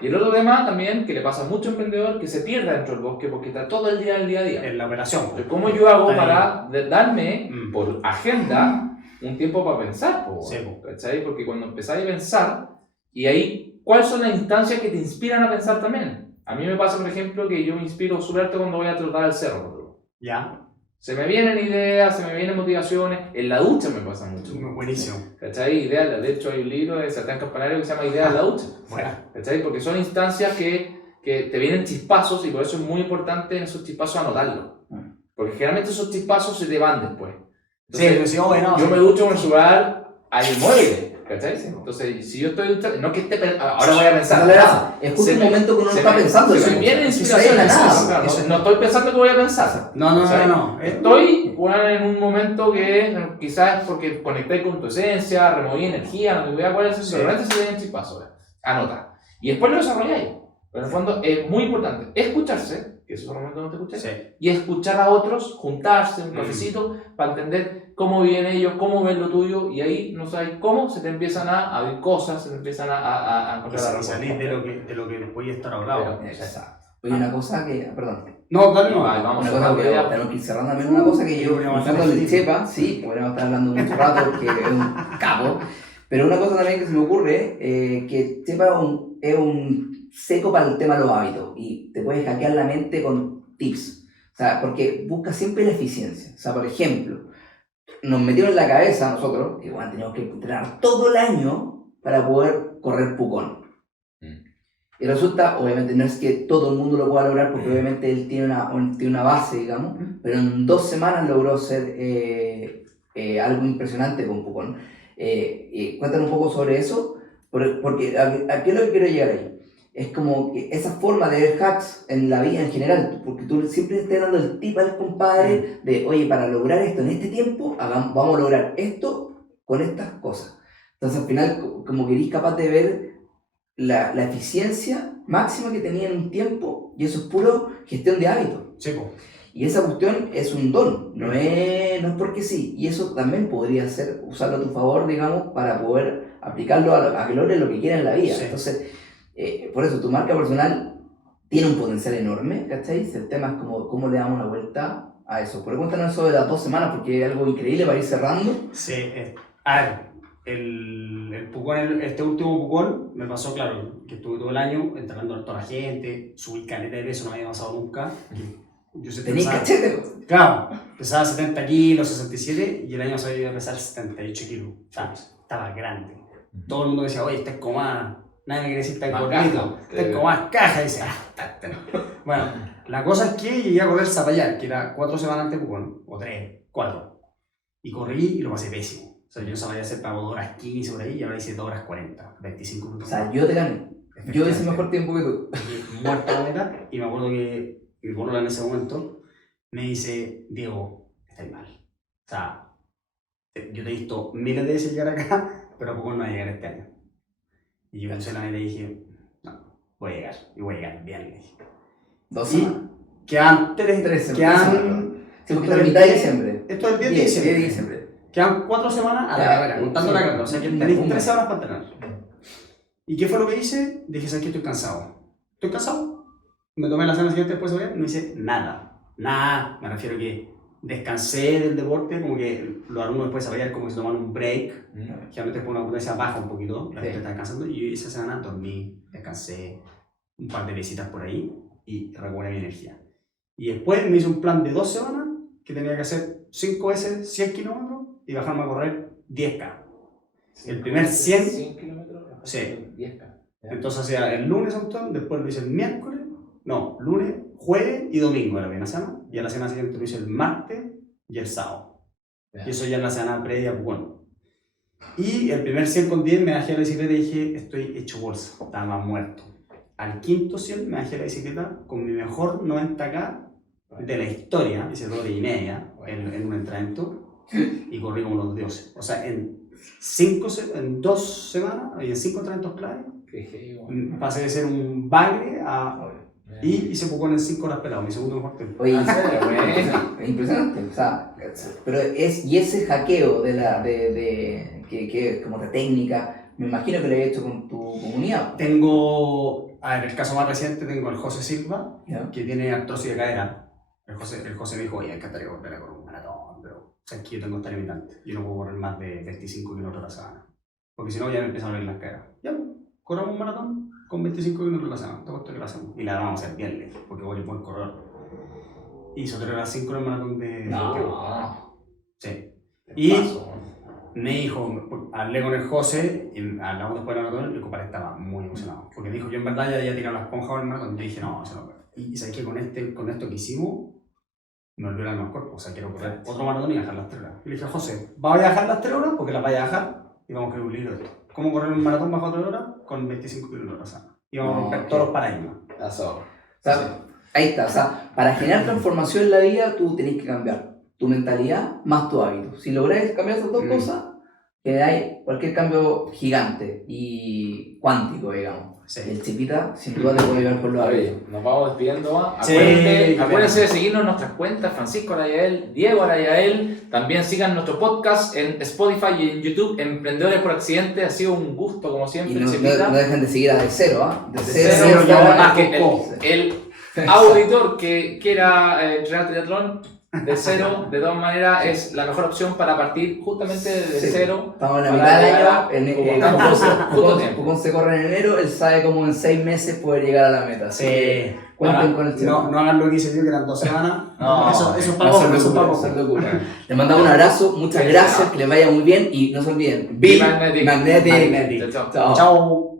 Y el otro tema también, que le pasa a mucho emprendedor, que se pierde dentro del bosque porque está todo el día en el día a día. En la operación. Entonces, ¿cómo yo hago Está para darme Mm. por agenda un tiempo para pensar? Sí. ¿Cachai? Porque cuando empezáis a pensar, y ahí, ¿cuáles son las instancias que te inspiran a pensar también? A mí me pasa, por ejemplo, que yo me inspiro súper harto cuando voy a trotar al cerro. por ejemplo. Ya. Se me vienen ideas, se me vienen motivaciones. En la ducha me pasa mucho. Buenísimo. ¿Cachai? Ideas, de hecho hay un libro de Satán Campanario que se llama Ideas en la ducha. Bueno. ¿Cachai? Porque son instancias que te vienen chispazos y por eso es muy importante en esos chispazos anotarlo. Porque generalmente esos chispazos se te van después. Entonces, Sí, bueno, yo sí. me ducho en el celular al inmóvil, ¿cachai? Entonces, si yo estoy duchando, no que esté ahora voy a pensar. Es justo Se un me- momento que uno no se está me- pensando. se me viene Eso inspiración ahí de la eso, nada. claro, Eso- no estoy pensando que voy a pensar. No. ¿Sabes? Estoy en un momento que quizás porque conecté con tu esencia, removí energía, no te voy a poder hacer, Sí. pero realmente se viene chispazos. Anota. Y después lo desarrolláis. Pero en el fondo es muy importante escucharse, que esos son los momentos donde te escuchas, Sí. y escuchar a otros, juntarse, un cafecito, para entender cómo viven ellos, cómo ven lo tuyo, y ahí no sabes cómo, se te empiezan a abrir cosas, se te empiezan a encontrar la Y respuesta. salir de lo que podía estar hablado. Exacto. Oye, una cosa que, perdón, No, dale no. Vale, vamos una a cosa hablar que de tenemos que ir cerrando también, una cosa que yo, podríamos estar usando el infinitos. Chepa, sí, podríamos estar hablando mucho rato porque es un capo, pero una cosa también que se me ocurre, que Chepa es un seco para el tema de los hábitos y te puedes hackear la mente con tips, o sea, porque busca siempre la eficiencia, o sea, por ejemplo, nos metieron en la cabeza nosotros que bueno, teníamos que entrenar todo el año para poder correr Pucón. Y resulta, obviamente, no es que todo el mundo lo pueda lograr, porque obviamente él tiene una base, digamos, pero en 2 semanas logró hacer algo impresionante con Pucón. Cuéntanos un poco sobre eso, porque ¿a qué es lo que quiero llegar ahí? Es como que esa forma de ver hacks en la vida en general, porque tú siempre estás dando el tip al compadre de, oye, para lograr esto en este tiempo, vamos a lograr esto con estas cosas. Entonces al final, como que eres capaz de ver la eficiencia máxima que tenía en un tiempo, y eso es puro gestión de hábitos. Sí, po. Y esa cuestión es un don, no es porque sí. Y eso también podría ser, usarlo a tu favor, digamos, para poder aplicarlo a que logres lo que quieras en la vida. Sí. Entonces, por eso tu marca personal tiene un potencial enorme, ¿cachai? El tema es cómo le damos una vuelta a eso. Pero cuéntanos eso de las 2 semanas, porque es algo increíble para ir cerrando. Sí, a ver, el Pucón, este último Pucón, me pasó, claro, que estuve todo el año entrenando a toda la gente, subí caleta de peso, no me había pasado nunca. Yo sé Tenís pesar- cachete, pues. Claro, pesaba 70 kilos, 67, y el año pasado iba a pesar 78 kilos. O sea, estaba grande. Todo el mundo decía, oye, estás como más, nadie me quiere decir estás Más gordito, caja. estás como más caja, y dice, Bueno, la cosa es que llegué a correr Zapallar, que era 4 semanas antes de Pucón, o 3, 4. Y corrí y lo pasé pésimo. O sea, yo sabía hacer para 2 horas 15 por ahí y ahora hice 2 horas 40, 25 O minutos. sea, yo te gané. Yo hice mejor tiempo que tú. Llegué muerto a la meta y me acuerdo que mi polola en ese momento me dice, Diego, estás mal. O sea, yo te he visto miles de veces llegar acá, pero a Pucón no va a llegar este año. Y yo pensé la meta y dije, no, voy a llegar, y voy a llegar bien, le dije. 2 Y semanas. quedan 3 semanas. quedan, Sí, porque la mitad de diciembre. esto es el 10 de 10 diciembre. de diciembre. Quedan 4 semanas a la Ya, carrera, contando sí. la carrera. O sea que tenéis 3 horas para entrenar. ¿Y qué fue lo que hice? Dije, ¿sabes qué? Estoy cansado. ¿Estoy cansado? Me tomé la semana siguiente después de ver, no hice nada. Nada. Me refiero que descansé del deporte, como que los alumnos después de como que se toman un break. Generalmente después una potencia baja un poquito, la gente está descansando. Y esa semana dormí, descansé, un par de visitas por ahí y recuperé mi energía. Y después me hice un plan de 2 semanas que tenía que hacer 5 veces 100 kilómetros y bajarme a correr 10K. El primer 100 kilómetros, sí. 10K. Entonces hacía el lunes un ton, después lo hice el miércoles, no, lunes, jueves y domingo era la semana. Y a la semana siguiente lo hice el martes y el sábado. Y eso ya en la semana previa, bueno. Y el primer 100 con 10 me bajé a la bicicleta y dije, estoy hecho bolsa, estaba más muerto. Al quinto 100 me bajé a la bicicleta con mi mejor 90K de la historia, hice 2 horas y media en un entrenamiento y corrí como los dioses. O sea, en 2 semanas y en 5 entrenamientos clave pasé de ser un bagre a... Y hice pocón en 5 horas pelado, mi segundo mejor tiempo. Oye, es impresionante. O sea, pero y ese hackeo que es como de técnica, me imagino que lo he hecho con tu comunidad. Tengo, a ver, el caso más reciente tengo el José Silva, ¿Ya? que tiene artrosis de cadera. El José me dijo, oye, encantaría correr con un maratón, pero o sea, es que yo tengo esta limitante. Yo no puedo correr más de 25 kilómetros a la semana. Porque si no, ya me empiezan a doler las caderas. Ya, corramos un maratón con 25 kilómetros a la semana. Te apuesto que lo hacemos. Y la vamos a hacer bien lejos, porque voy a buen corredor. Hizo 3 horas 5 en el maratón de Santiago. Sí. Y me dijo, hablé con el José, y hablamos después del maratón, y el compadre estaba muy emocionado. Porque me dijo, yo en verdad ya había tirado la esponja al maratón. Y yo dije, no, eso no puede. Y sabes que con esto que hicimos, me volvió el cuerpo. O sea, quiero correr otro maratón y bajar las 3 horas. Y le dije, José, ¿vas a bajar las 3 horas? Porque las vaya a bajar y vamos a escribir un libro de esto. ¿Cómo correr un maratón bajo 3 horas? Con 25 kilómetros a la semana. Y vamos a romper todos los paradigmas. O sea, ahí está. O sea, para generar transformación en la vida, tú tenés que cambiar tu mentalidad más tu hábito. Si logras cambiar esas 2 cosas, hay cualquier cambio gigante y cuántico, digamos. Sí. El Chepita sin duda te puede ayudar con los hábitos. Nos vamos despidiendo. Sí, Acuérdense de seguirnos en nuestras cuentas, Francisco Arayael, Diego Arayael. También sigan nuestro podcast en Spotify y en YouTube, Emprendedores por Accidente. Ha sido un gusto, como siempre, Y no Chepita. dejen de seguir a De Cero, ¿ah? De Cero, ya el auditor que quiera entrenar triatlón, De Cero, de todas maneras, es la mejor opción para partir justamente de cero. Estamos en la para mitad del llegar año. justo tiempo. Pucón se corre en enero, él sabe cómo en 6 meses poder llegar a la meta. Así que cuenten Ahora, con el tiempo. No hagan lo que hice yo, que eran 2 semanas. No, eso es No para son poco, eso es para locuras, poco. son locuras. Les mandamos un abrazo, muchas gracias, que les vaya muy bien y no se olviden. Be Magnetic. Magnetic. Magnetic. Chao, chao. Chao.